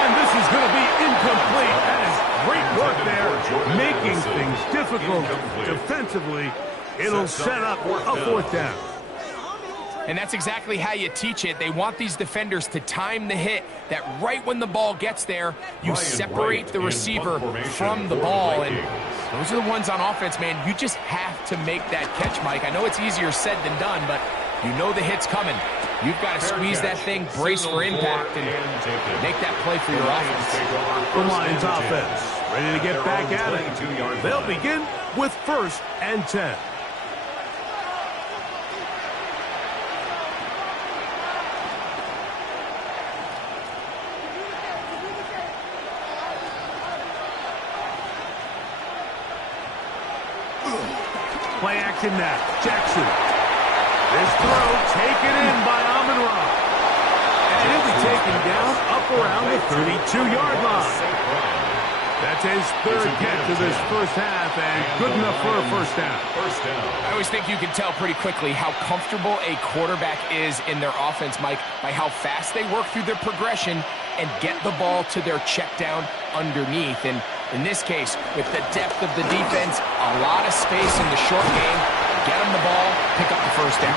And this is going to be incomplete. That is great work there, making things difficult defensively. It'll set up a 4th down. And that's exactly how you teach it. They want these defenders to time the hit, that right when the ball gets there, you separate the receiver from the ball. And those are the ones on offense, man. You just have to make that catch, Mike. I know it's easier said than done, but you know the hit's coming. You've got to squeeze that thing, brace for impact, and make that play for your offense. The Lions offense ready to get back at it. They'll begin with 1st and 10. Play action now. Jackson. This throw taken in by Amon-Ra. And he'll be taken down up around the 32-yard line. That's his 3rd catch of this first half, and good enough for a 1st down. I always think you can tell pretty quickly how comfortable a quarterback is in their offense, Mike, by how fast they work through their progression and get the ball to their check down underneath. And in this case, with the depth of the defense, a lot of space in the short game, get him the ball, pick up the 1st down.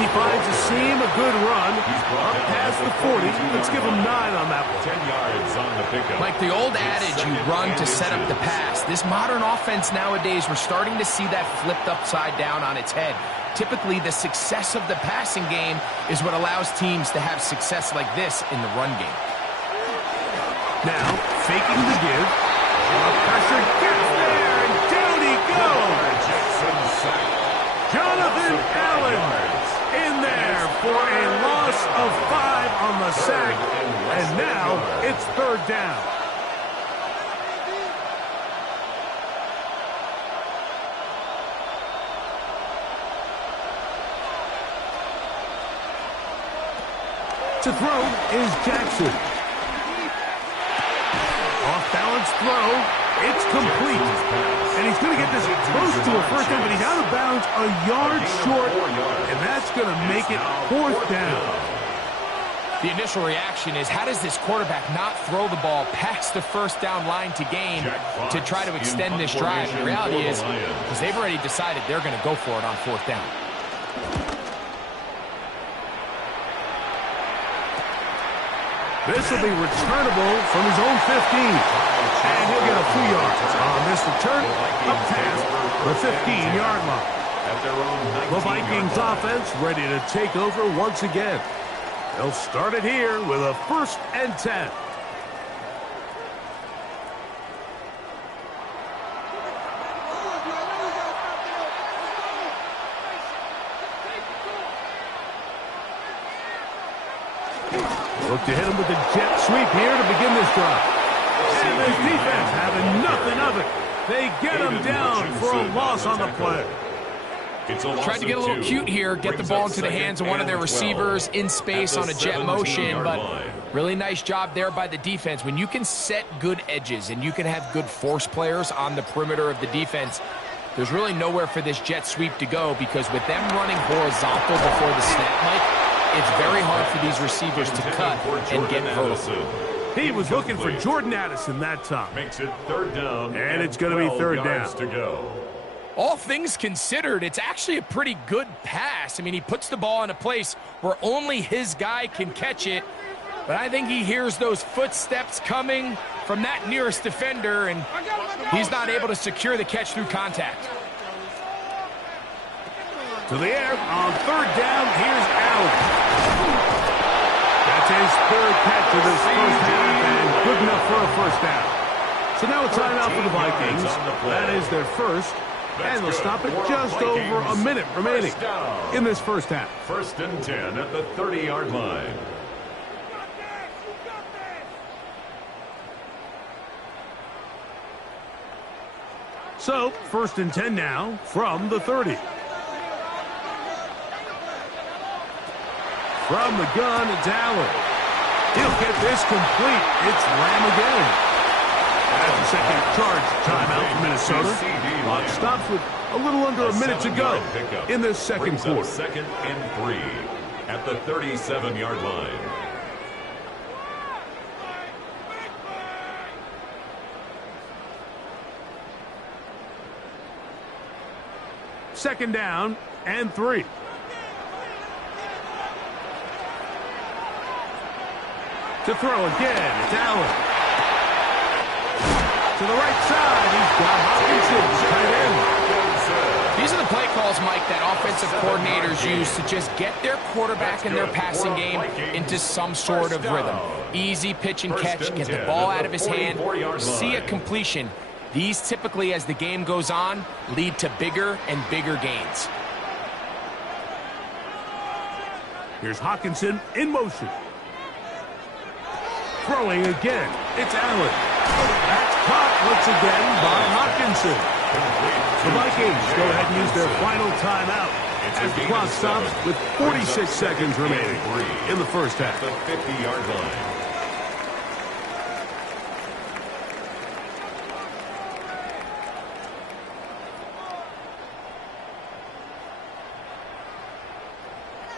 He finds a seam, a good run, up past the 40. Let's give him 9 on that one. 10 yards on the pickup. Like the old adage, you run to set up the pass. This modern offense nowadays, we're starting to see that flipped upside down on its head. Typically, the success of the passing game is what allows teams to have success like this in the run game. Now, faking the give. Pressure gets there, and down he goes. Jonathan Allen in there for a loss of 5 on the sack, and now it's 3rd down. To throw is Jackson. Off-balance throw. It's complete. And he's going to get this close to a 1st down, but he's out of bounds a yard short, and that's going to make it 4th down. The initial reaction is, how does this quarterback not throw the ball past the 1st down line to gain to try to extend this drive? The reality is, because they've already decided they're going to go for it on 4th down. This will be returnable from his own 15. And he'll get a few yards on this return up past the 15-yard line. The Vikings offense ready to take over once again. They'll start it here with a 1st and 10. Look to hit him with the jet sweep here to begin this drive. And his defense having nothing of it. They get him down for a loss on the play. Tried to get a little cute here, get the ball into the hands of one of their receivers in space on a jet motion, but really nice job there by the defense. When you can set good edges and you can have good force players on the perimeter of the defense, there's really nowhere for this jet sweep to go, because with them running horizontal before the snap, Mike, it's very hard for these receivers to cut and get vertical. He was looking for Jordan Addison that time. Makes it 3rd down. And it's going to be 3rd down. To go. All things considered, it's actually a pretty good pass. I mean, he puts the ball in a place where only his guy can catch it. But I think he hears those footsteps coming from that nearest defender, and he's not able to secure the catch through contact. To the air on 3rd down, here's Allen. That's his 3rd catch of this first half, and good enough for a 1st down. So now a timeout for the Vikings. That is their 1st, and they'll stop it just over a minute remaining in this first half. 1st and 10 at the 30-yard line. So, 1st and 10 now from the 30. From the gun, it's Allen. He'll get this complete. It's Lamb again. That's the second charge timeout for Minnesota. Clock stops with a little under a minute to go in this second quarter. 2nd and 3 at the 37-yard line. Second down and 3. To throw again, it's Allen. To the right side, he's got Hopkins, tight end. These are the play calls, Mike, that offensive coordinators use to just get their quarterback and their passing game into some sort of rhythm. Easy pitch and catch, get the ball out of his hand, see a completion. These typically, as the game goes on, lead to bigger and bigger gains. Here's Hawkinson in motion. Throwing again, it's Allen. That's caught once again by Hawkinson. The Vikings go ahead and use their final timeout as the clock stops with 46 seconds remaining in the first half. The 50-yard line.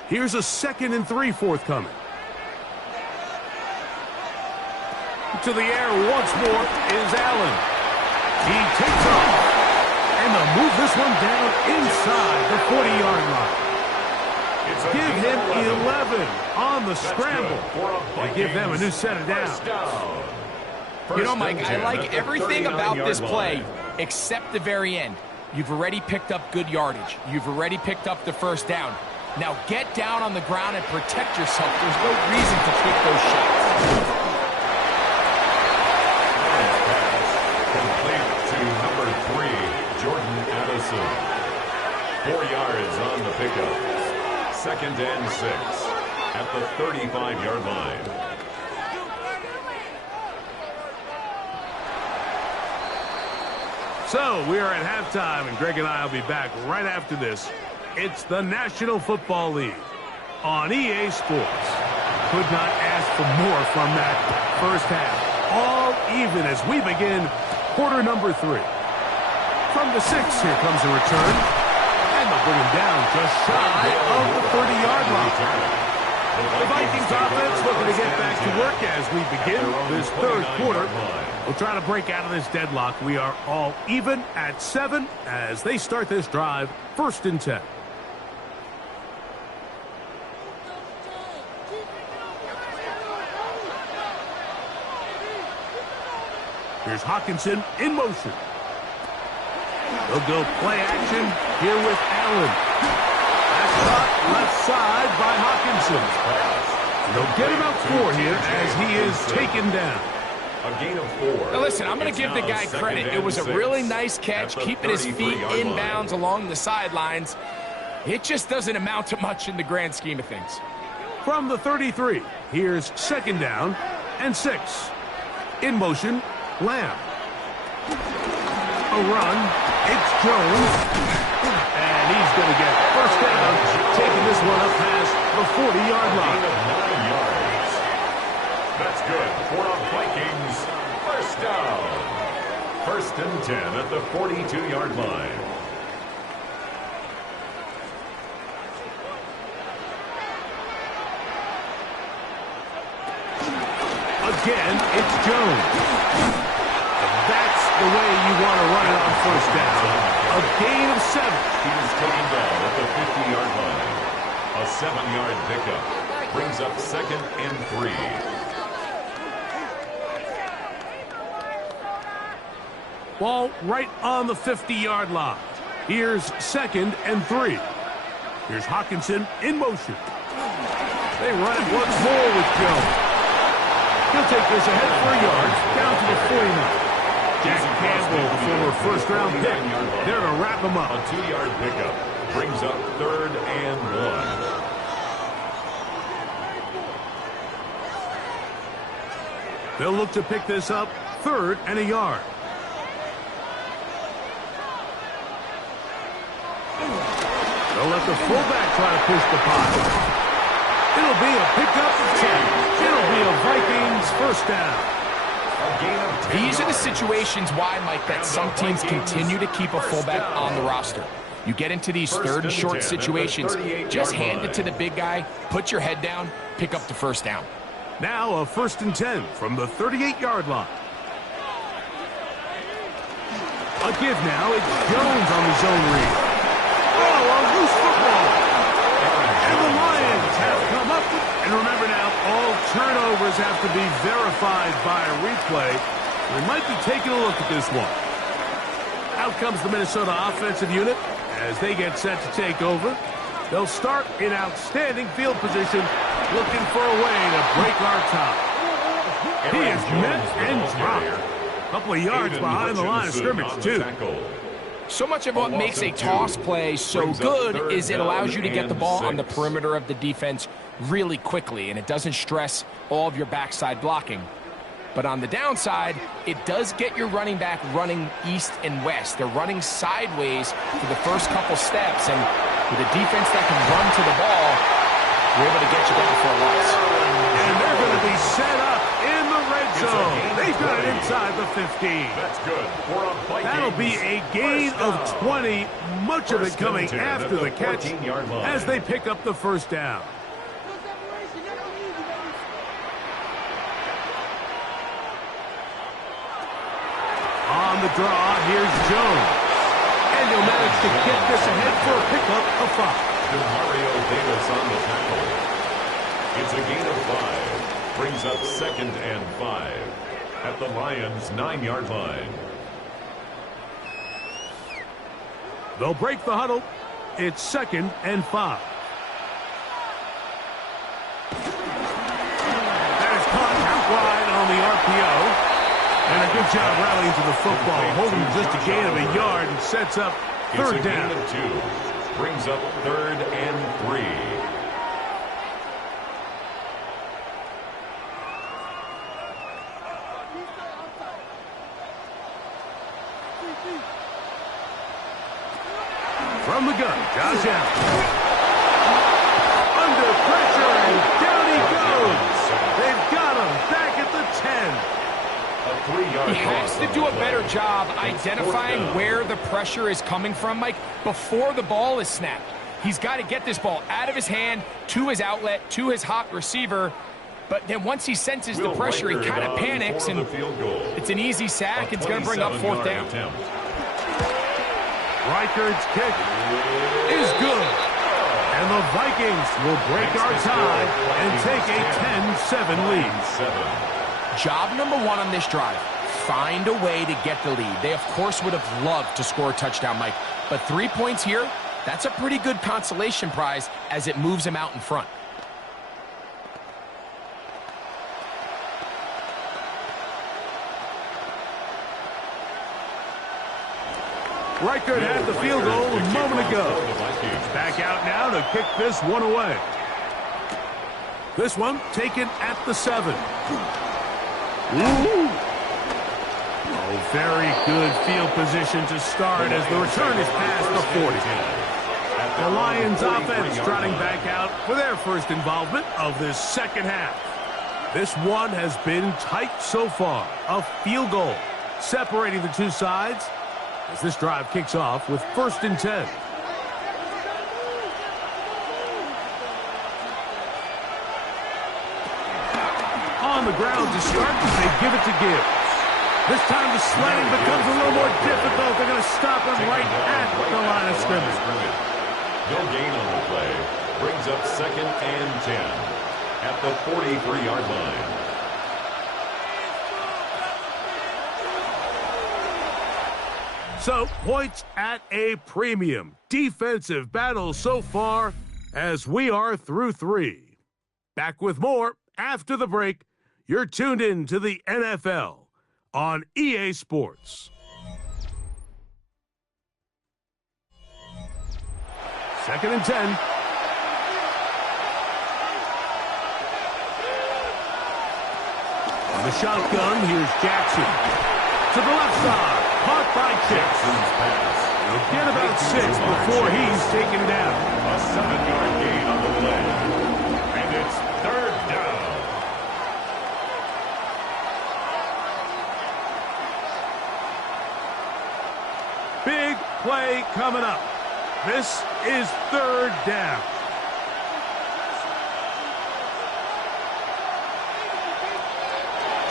Here's a 2nd and 3 forthcoming. To the air once more is Allen. He takes off. And they'll move this one down inside the 40-yard line. Give him 11 on the scramble. And give them a new set of downs. You know, Mike, I like everything about this play except the very end. You've already picked up good yardage. You've already picked up the 1st down. Now get down on the ground and protect yourself. There's no reason to take those shots. Complete to number 3, Jordan Addison. 4 yards on the pickup. 2nd and 6 at the 35-yard line. So we are at halftime, and Greg and I will be back right after this. It's the National Football League on EA Sports. Could not ask for more from that first half. All even as we begin quarter number 3. From the 6, here comes a return. And they'll bring him down just shy of the 30-yard line. The Vikings offense looking to get back to work as we begin this 3rd quarter. We'll try to break out of this deadlock. We are all even at 7 as they start this drive, 1st and 10. Here's Hockenson in motion. They'll go play action here with Allen. That's caught left side by Hockenson. They'll get him out 4 here as he is taken down. A gain of 4. Now listen, I'm going to give the guy credit. It was a really nice catch, keeping his feet inbounds along the sidelines. It just doesn't amount to much in the grand scheme of things. From the 33, here's 2nd down and 6. In motion, Lamb. A run, it's Jones. And he's going to get first down, taking this one up past the 40-yard line. 9 yards. That's good for the Vikings. First down. 1st and 10 at the 42-yard line. Again, it's Jones. That's the way you want to run it on first down. A gain of 7. He is taken down at the 50-yard line. A 7-yard pickup brings up 2nd and 3. Ball right on the 50-yard line. Here's 2nd and 3. Here's Hockenson in motion. They run it once more with Jones. He'll take this ahead for a yard, down to the 49. Jack Campbell, the former first-round pick, there to wrap him up. A 2-yard pickup brings up 3rd and 1. They'll look to pick this up 3rd and a yard. They'll let the fullback try to push the pile. It'll be a pickup of 10. It'll be a Vikings first down. These are the situations why, Mike, that some teams continue to keep a fullback on the roster. You get into these 3rd and short situations, just hand it to the big guy, put your head down, pick up the first down. Now a 1st and 10 from the 38-yard line. A give now. It's Jones on the zone read. Oh, a loose football. And the Lions have come up with, and remember now, all turnovers have to be verified by a replay. We might be taking a look at this one. Out comes the Minnesota offensive unit as they get set to take over. They'll start in outstanding field position, looking for a way to break our tie. He is met and dropped. A couple of yards behind the line of scrimmage, too. So much of what makes a toss play so good is it allows you to get the ball on the perimeter of the defense really quickly, and it doesn't stress all of your backside blocking. But on the downside, it does get your running back running east and west. They're running sideways for the first couple steps, and with a defense that can run to the ball, you're able to get you down for a loss. And they're going to be set up in the red zone. They've got it inside the 15. That's good. That'll be a gain of 20, much of it coming after the catch as they pick up the first down. On the draw, here's Jones. And he'll manage to get this ahead for a pickup of 5. Mario Davis on the tackle. It's a gain of 5. Brings up 2nd and 5 at the Lions' 9-yard line. They'll break the huddle. It's 2nd and 5. That is caught out wide on the RPO. And a good job rallying to the football, holding just a gain of a yard and sets up 3rd down. It's a gain of 2. Brings up 3rd and 3. From the gun, Josh Allen. Under pressure, and down he goes. They've got him back at the 10. He has to do a better job identifying where the pressure is coming from, Mike, before the ball is snapped. He's got to get this ball out of his hand, to his outlet, to his hot receiver. But then once he senses the pressure, he kind of panics, and it's an easy sack. It's going to bring up 4th down. Reichard's kick is good. And the Vikings will break our tie and take a 10-7 lead. Job number 1 on this drive, find a way to get the lead. They, of course, would have loved to score a touchdown, Mike. But 3 points here, that's a pretty good consolation prize as it moves them out in front. Reichert had the field goal a moment ago. Back out now to kick this one away. This one taken at the 7. Ooh. Oh, very good field position to start as the return is past the 40. The Lions offense trotting back out for their first involvement of this second half. This one has been tight so far. A field goal separating the two sides as this drive kicks off with 1st and 10. On the ground to start, they give it to Gibbs. This time the sledding becomes a little more difficult. They're going to stop him right at the line of scrimmage. No gain on the play. Brings up 2nd and 10 at the 43-yard line. So, points at a premium. Defensive battle so far as we are through 3. Back with more after the break. You're tuned in to the NFL on EA Sports. 2nd and 10. On the shotgun, here's Jackson. To the left side. Caught by Jackson's pass. He'll get about 6 before he's taken down. A 7-yard gain on the play. And it's 3rd down. Big play coming up. This is 3rd down.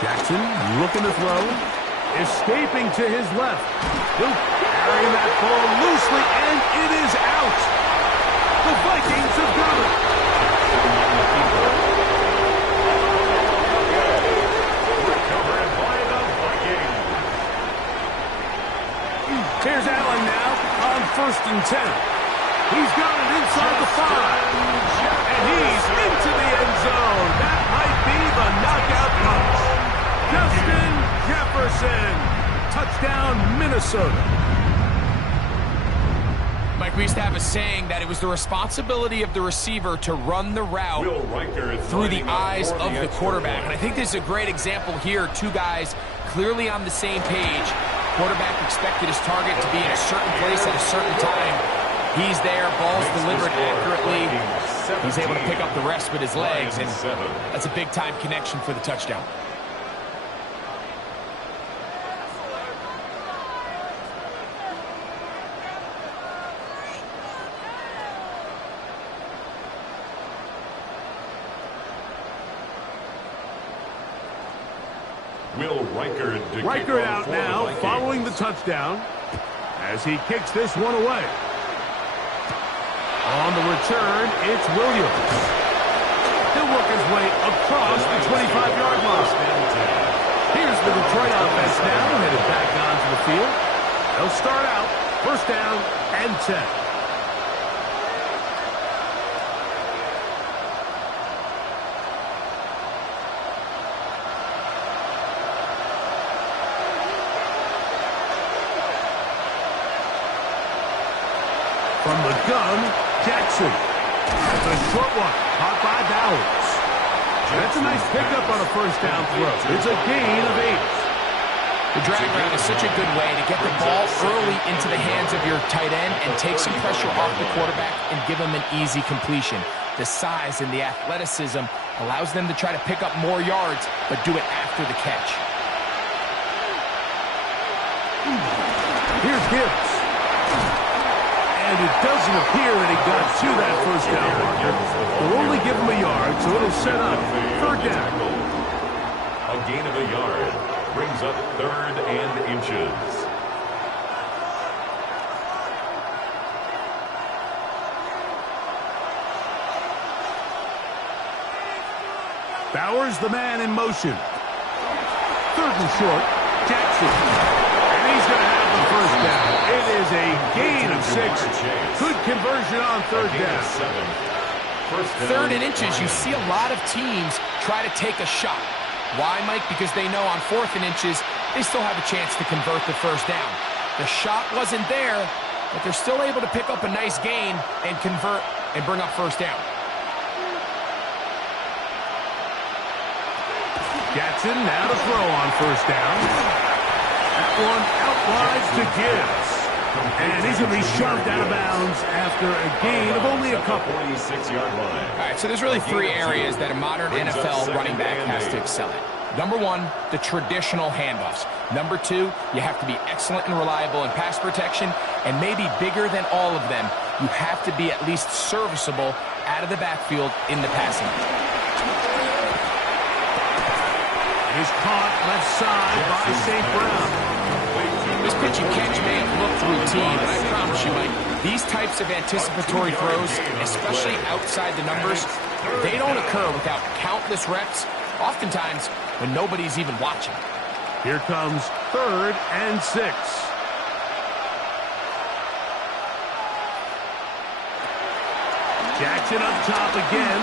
Jackson looking to throw. Escaping to his left. He'll carry that ball loosely, and it is out. The Vikings have got it. Recovered by the Vikings. Here's Allen now on 1st and 10. He's got it inside the 5. And he's into the end zone. That might be the knockout punch. Justin Jefferson. Touchdown, Minnesota. Mike, we used to have a saying that it was the responsibility of the receiver to run the route through the eyes of the quarterback. And I think this is a great example here. 2 guys clearly on the same page. Quarterback expected his target to be in a certain place at a certain time. He's there, ball's delivered accurately. He's able to pick up the rest with his legs, and that's a big-time connection for the touchdown. Reichert out now, following the touchdown, as he kicks this one away. On the return, it's Williams. He'll work his way across the 25-yard line. Here's the Detroit offense now, headed back onto the field. They'll start out, 1st down and 10. From the gun, Jackson. That's a short one, caught by Bowers. That's a nice pickup on a 1st down throw. It's a gain of 8. The drag route is such a good way to get the ball early into the hands of your tight end and take some pressure off the quarterback and give him an easy completion. The size and the athleticism allows them to try to pick up more yards, but do it after the catch. Here's Gibbs. And it doesn't appear that he got to that 1st down marker. They'll only give him a yard, so it'll set up 3rd down. A gain of a yard brings up 3rd and inches. Bowers, the man in motion. 3rd and short. Jackson. And he's going to have the first down. It is a gain of 6. Good conversion on third down. Third and inches, you see a lot of teams try to take a shot. Why, Mike? Because they know on fourth and inches, they still have a chance to convert the first down. The shot wasn't there, but they're still able to pick up a nice gain and convert and bring up first down. Jackson now to throw on first down. That one out wide to Gibbs. And he's going to be shoved out of bounds after a gain of only a couple. 46-yard line. All right, so there's really 3 areas that a modern NFL running back has to excel at. Number 1, the traditional handoffs. Number 2, you have to be excellent and reliable in pass protection. And maybe bigger than all of them, you have to be at least serviceable out of the backfield in the passing game. He's caught left side by St. Brown. This pitch and catch may have looked routine, but I promise you, Mike, these types of anticipatory throws, especially outside the numbers, they don't occur without countless reps, oftentimes when nobody's even watching. Here comes 3rd and 6. Jackson up top again.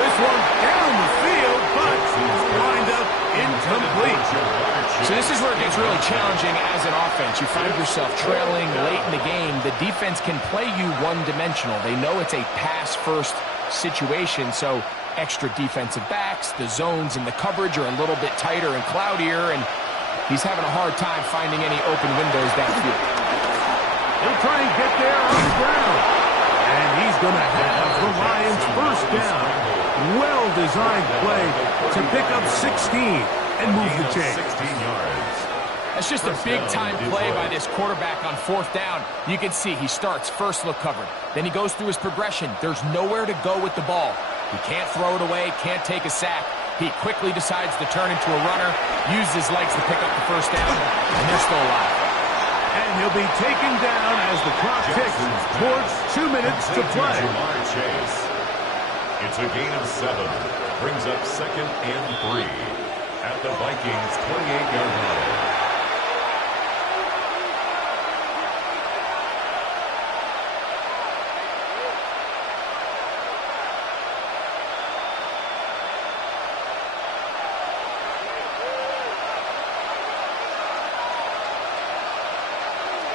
This one down the field, but lined up incomplete. So this is where it gets really challenging as an offense. You find yourself trailing late in the game. The defense can play you one-dimensional. They know it's a pass-first situation, so extra defensive backs, the zones and the coverage are a little bit tighter and cloudier, and he's having a hard time finding any open windows downfield. He'll try and get there on the ground. And he's going to have the Lions first down. Well-designed play to pick up 16 and move the chain. 16 yards. That's just a big-time play by this quarterback on 4th down. You can see he starts first look covered. Then he goes through his progression. There's nowhere to go with the ball. He can't throw it away, can't take a sack. He quickly decides to turn into a runner, uses his legs to pick up the first down, and they're still alive. And he'll be taken down as the clock ticks towards 2 minutes to play. It's a gain of 7. Brings up 2nd and 3 at the Vikings' 28-yard line.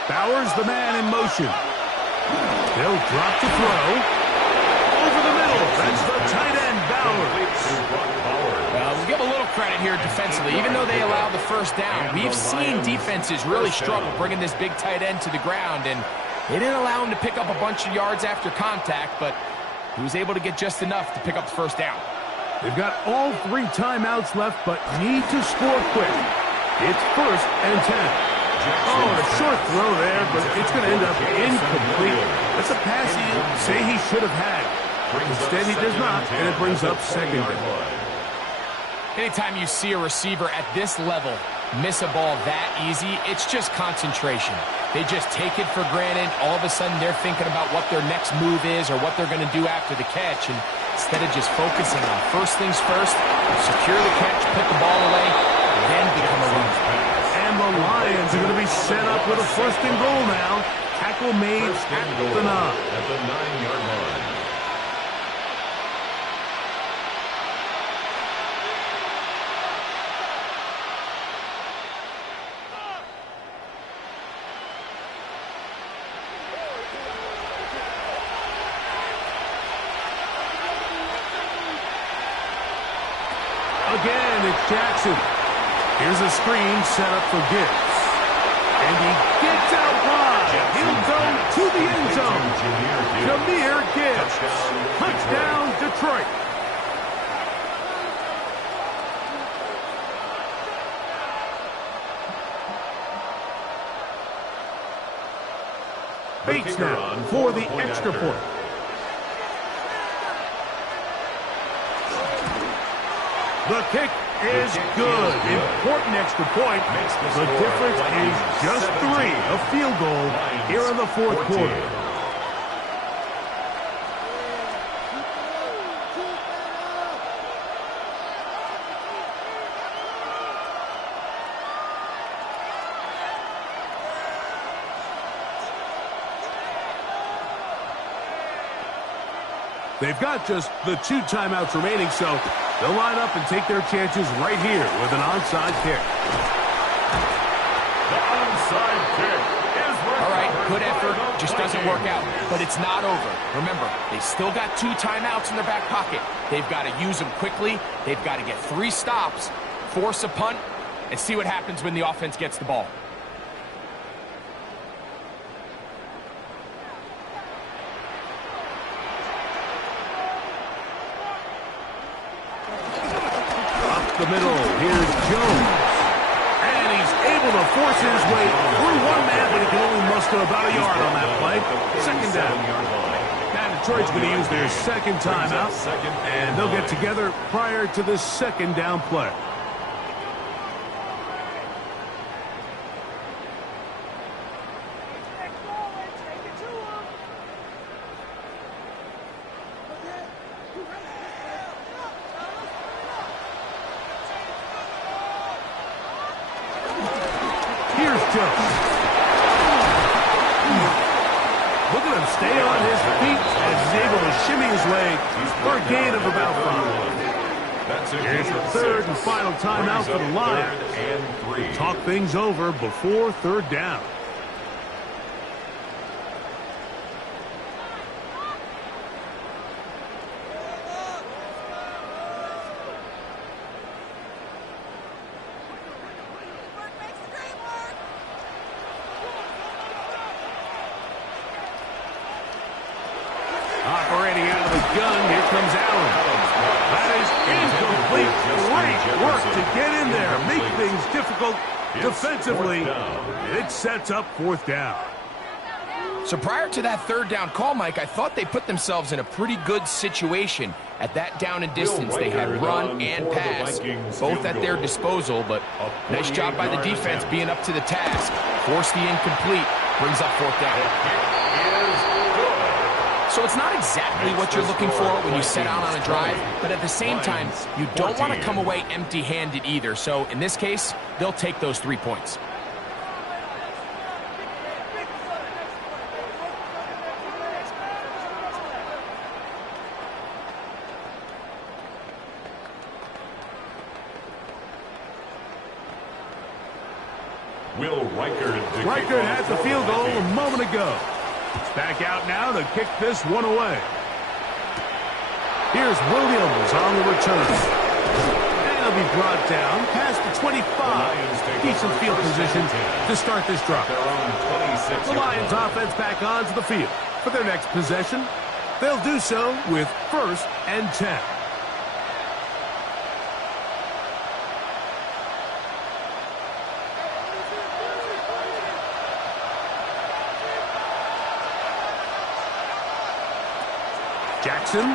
Bowers, the man in motion. He'll drop to throw. Over the middle. That's the tight end, Bowers. We'll give a little credit here defensively. Even though they allowed the first down, we've seen defenses really struggle bringing this big tight end to the ground, and they didn't allow him to pick up a bunch of yards after contact, but he was able to get just enough to pick up the first down. They've got all 3 timeouts left, but need to score quick. It's 1st and 10. Oh, a short throw there, but it's going to end up incomplete. That's a pass he say he should have had. Instead, he does not, and it brings up 2nd down. Anytime you see a receiver at this level miss a ball that easy, it's just concentration. They just take it for granted. All of a sudden, they're thinking about what their next move is or what they're going to do after the catch, and instead of just focusing on first things first, secure the catch, put the ball away, then become a runner. And the Lions are going to be set up with a 1st and goal now. Tackle made at the 9. At the 9-yard line. Again, it's Jackson. Here's a screen set up for Gibbs. And he gets out wide. He'll go to the end zone. Jahmyr Gibbs. Touchdown, Detroit. Bates now for the extra point. The kick is good. Important extra point. The difference is just 3. A field goal here in the 4th quarter. They've got just the 2 timeouts remaining, so they'll line up and take their chances right here with an onside kick. The onside kick is All right, good effort, just doesn't work out. But it's not over. Remember, they still got 2 timeouts in their back pocket. They've got to use them quickly. They've got to get 3 stops, force a punt, and see what happens when the offense gets the ball. The middle, here's Jones. And he's able to force his way through one man, but he can only muster about a yard on that play. Second down. Now Detroit's going to use their second timeout, and they'll get together prior to the second down play. Look at him stay on his feet as he's able to shimmy his way for a gain of about 5. Here's the third and final timeout for the Lions. Talk things over before third down. Operating out of the gun, here comes Allen. That is incomplete. Great work to get in there, make things difficult defensively. It sets up fourth down. So prior to that third down call, Mike, I thought they put themselves in a pretty good situation. At that down and distance, they had run and pass, both at their disposal, but nice job by the defense being up to the task. Force the incomplete, brings up fourth down. So it's not exactly what you're looking for when you set out on a drive, but at the same time, you don't want to come away empty-handed either. So in this case, they'll take those 3 points. Will Reichert had the field goal a moment ago. Back out now to kick this one away. Here's Williams on the return. And he'll be brought down past the 25. Decent field position to start this drive. The Lions offense back onto the field for their next possession. They'll do so with 1st and 10. Jackson to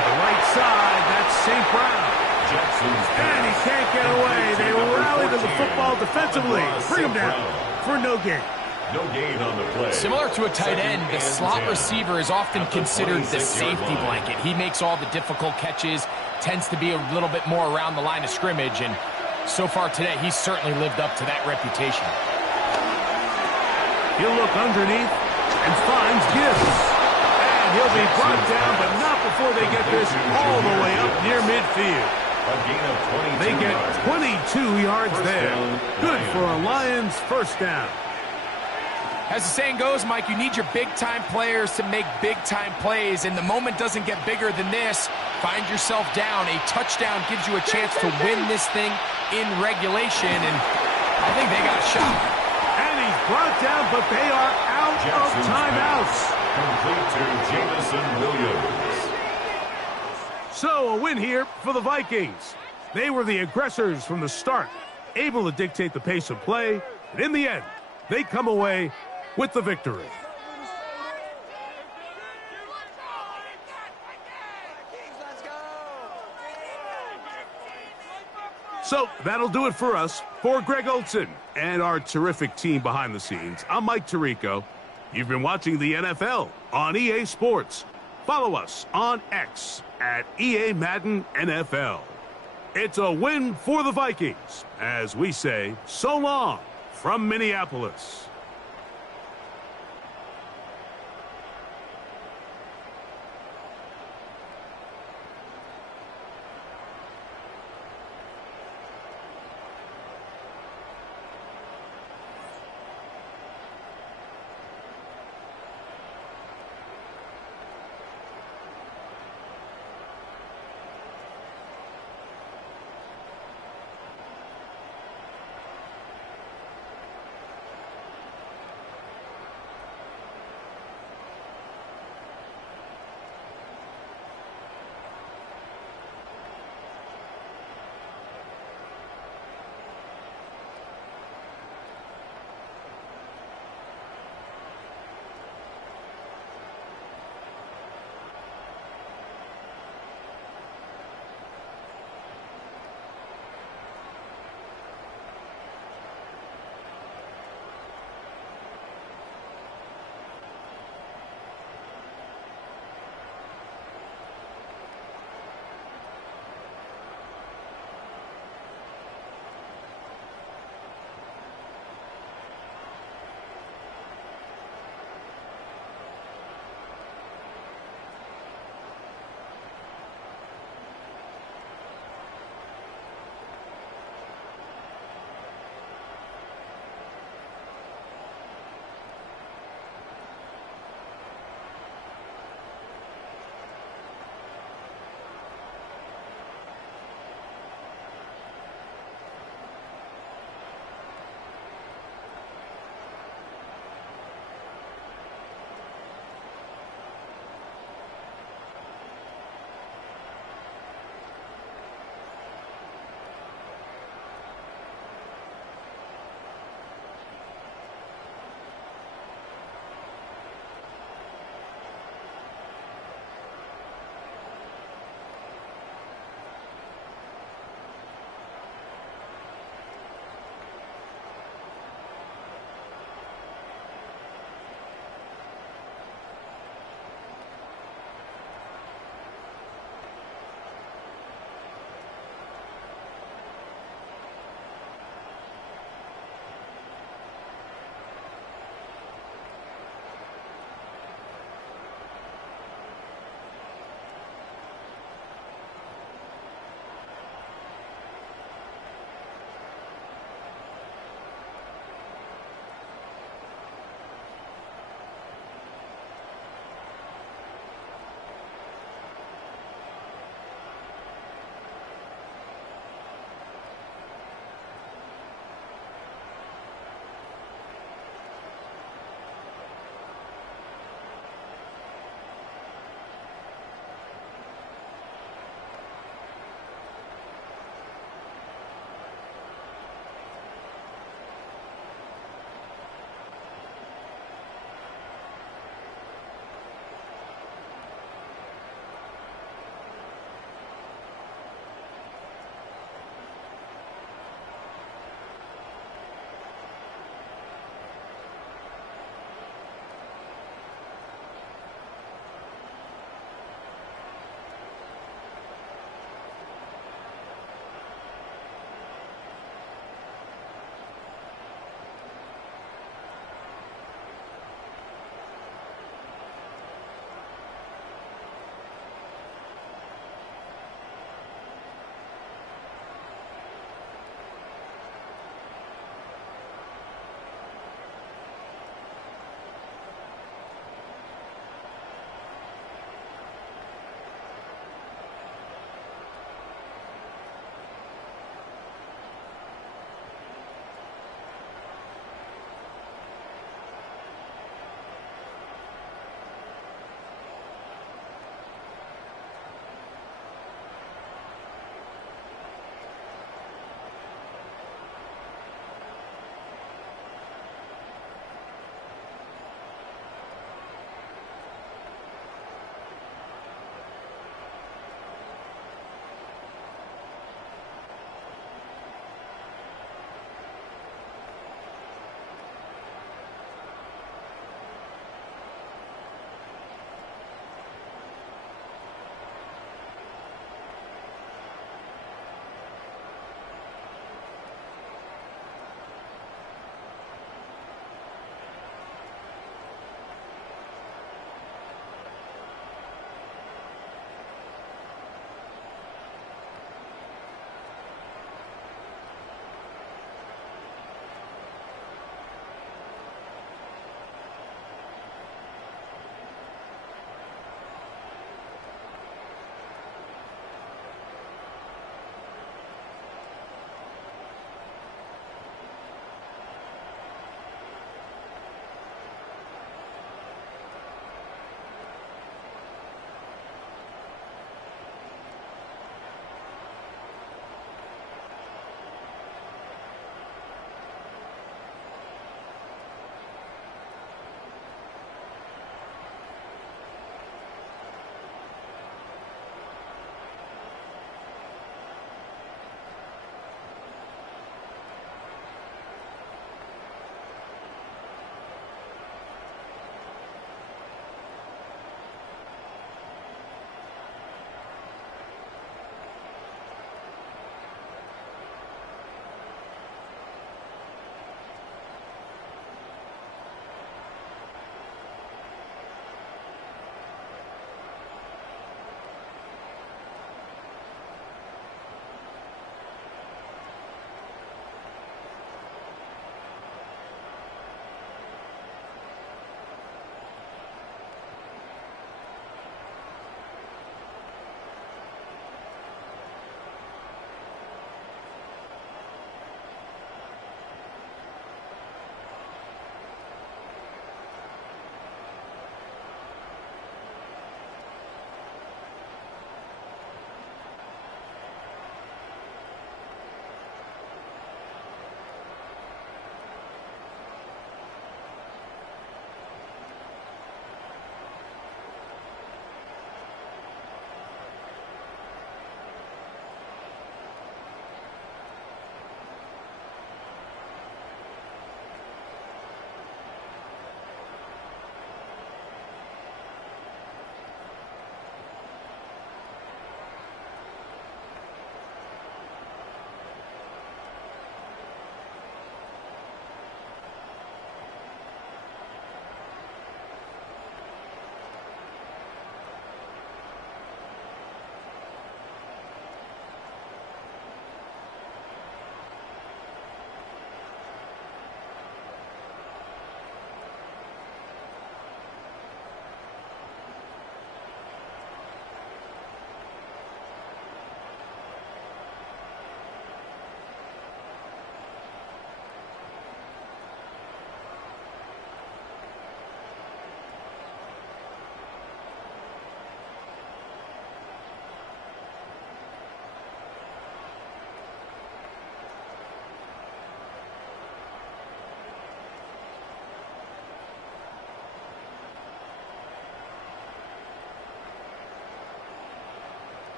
the right side. That's St. Brown. And he can't get away. They rally to the football defensively. Bring him down for no gain. No gain on the play. Similar to a tight end, the slot receiver is often considered the safety blanket. He makes all the difficult catches, tends to be a little bit more around the line of scrimmage, and so far today, he's certainly lived up to that reputation. He'll look underneath and finds Gibbs. He'll be brought down, but not before they get this all the way up near midfield. They get 22 yards there. Good for a Lions first down. As the saying goes, Mike, you need your big-time players to make big-time plays, and the moment doesn't get bigger than this. Find yourself down. A touchdown gives you a chance to win this thing in regulation, and I think they got a shot. And he's brought down, but they are out of timeouts. Complete to Jameson Williams. So a win here for the Vikings. They were the aggressors from the start, able to dictate the pace of play, and in the end, they come away with the victory. So that'll do it for us. For Greg Olsen and our terrific team behind the scenes, I'm Mike Tirico. You've been watching the NFL on EA Sports. Follow us on X at EA Madden NFL. It's a win for the Vikings, as we say so long from Minneapolis.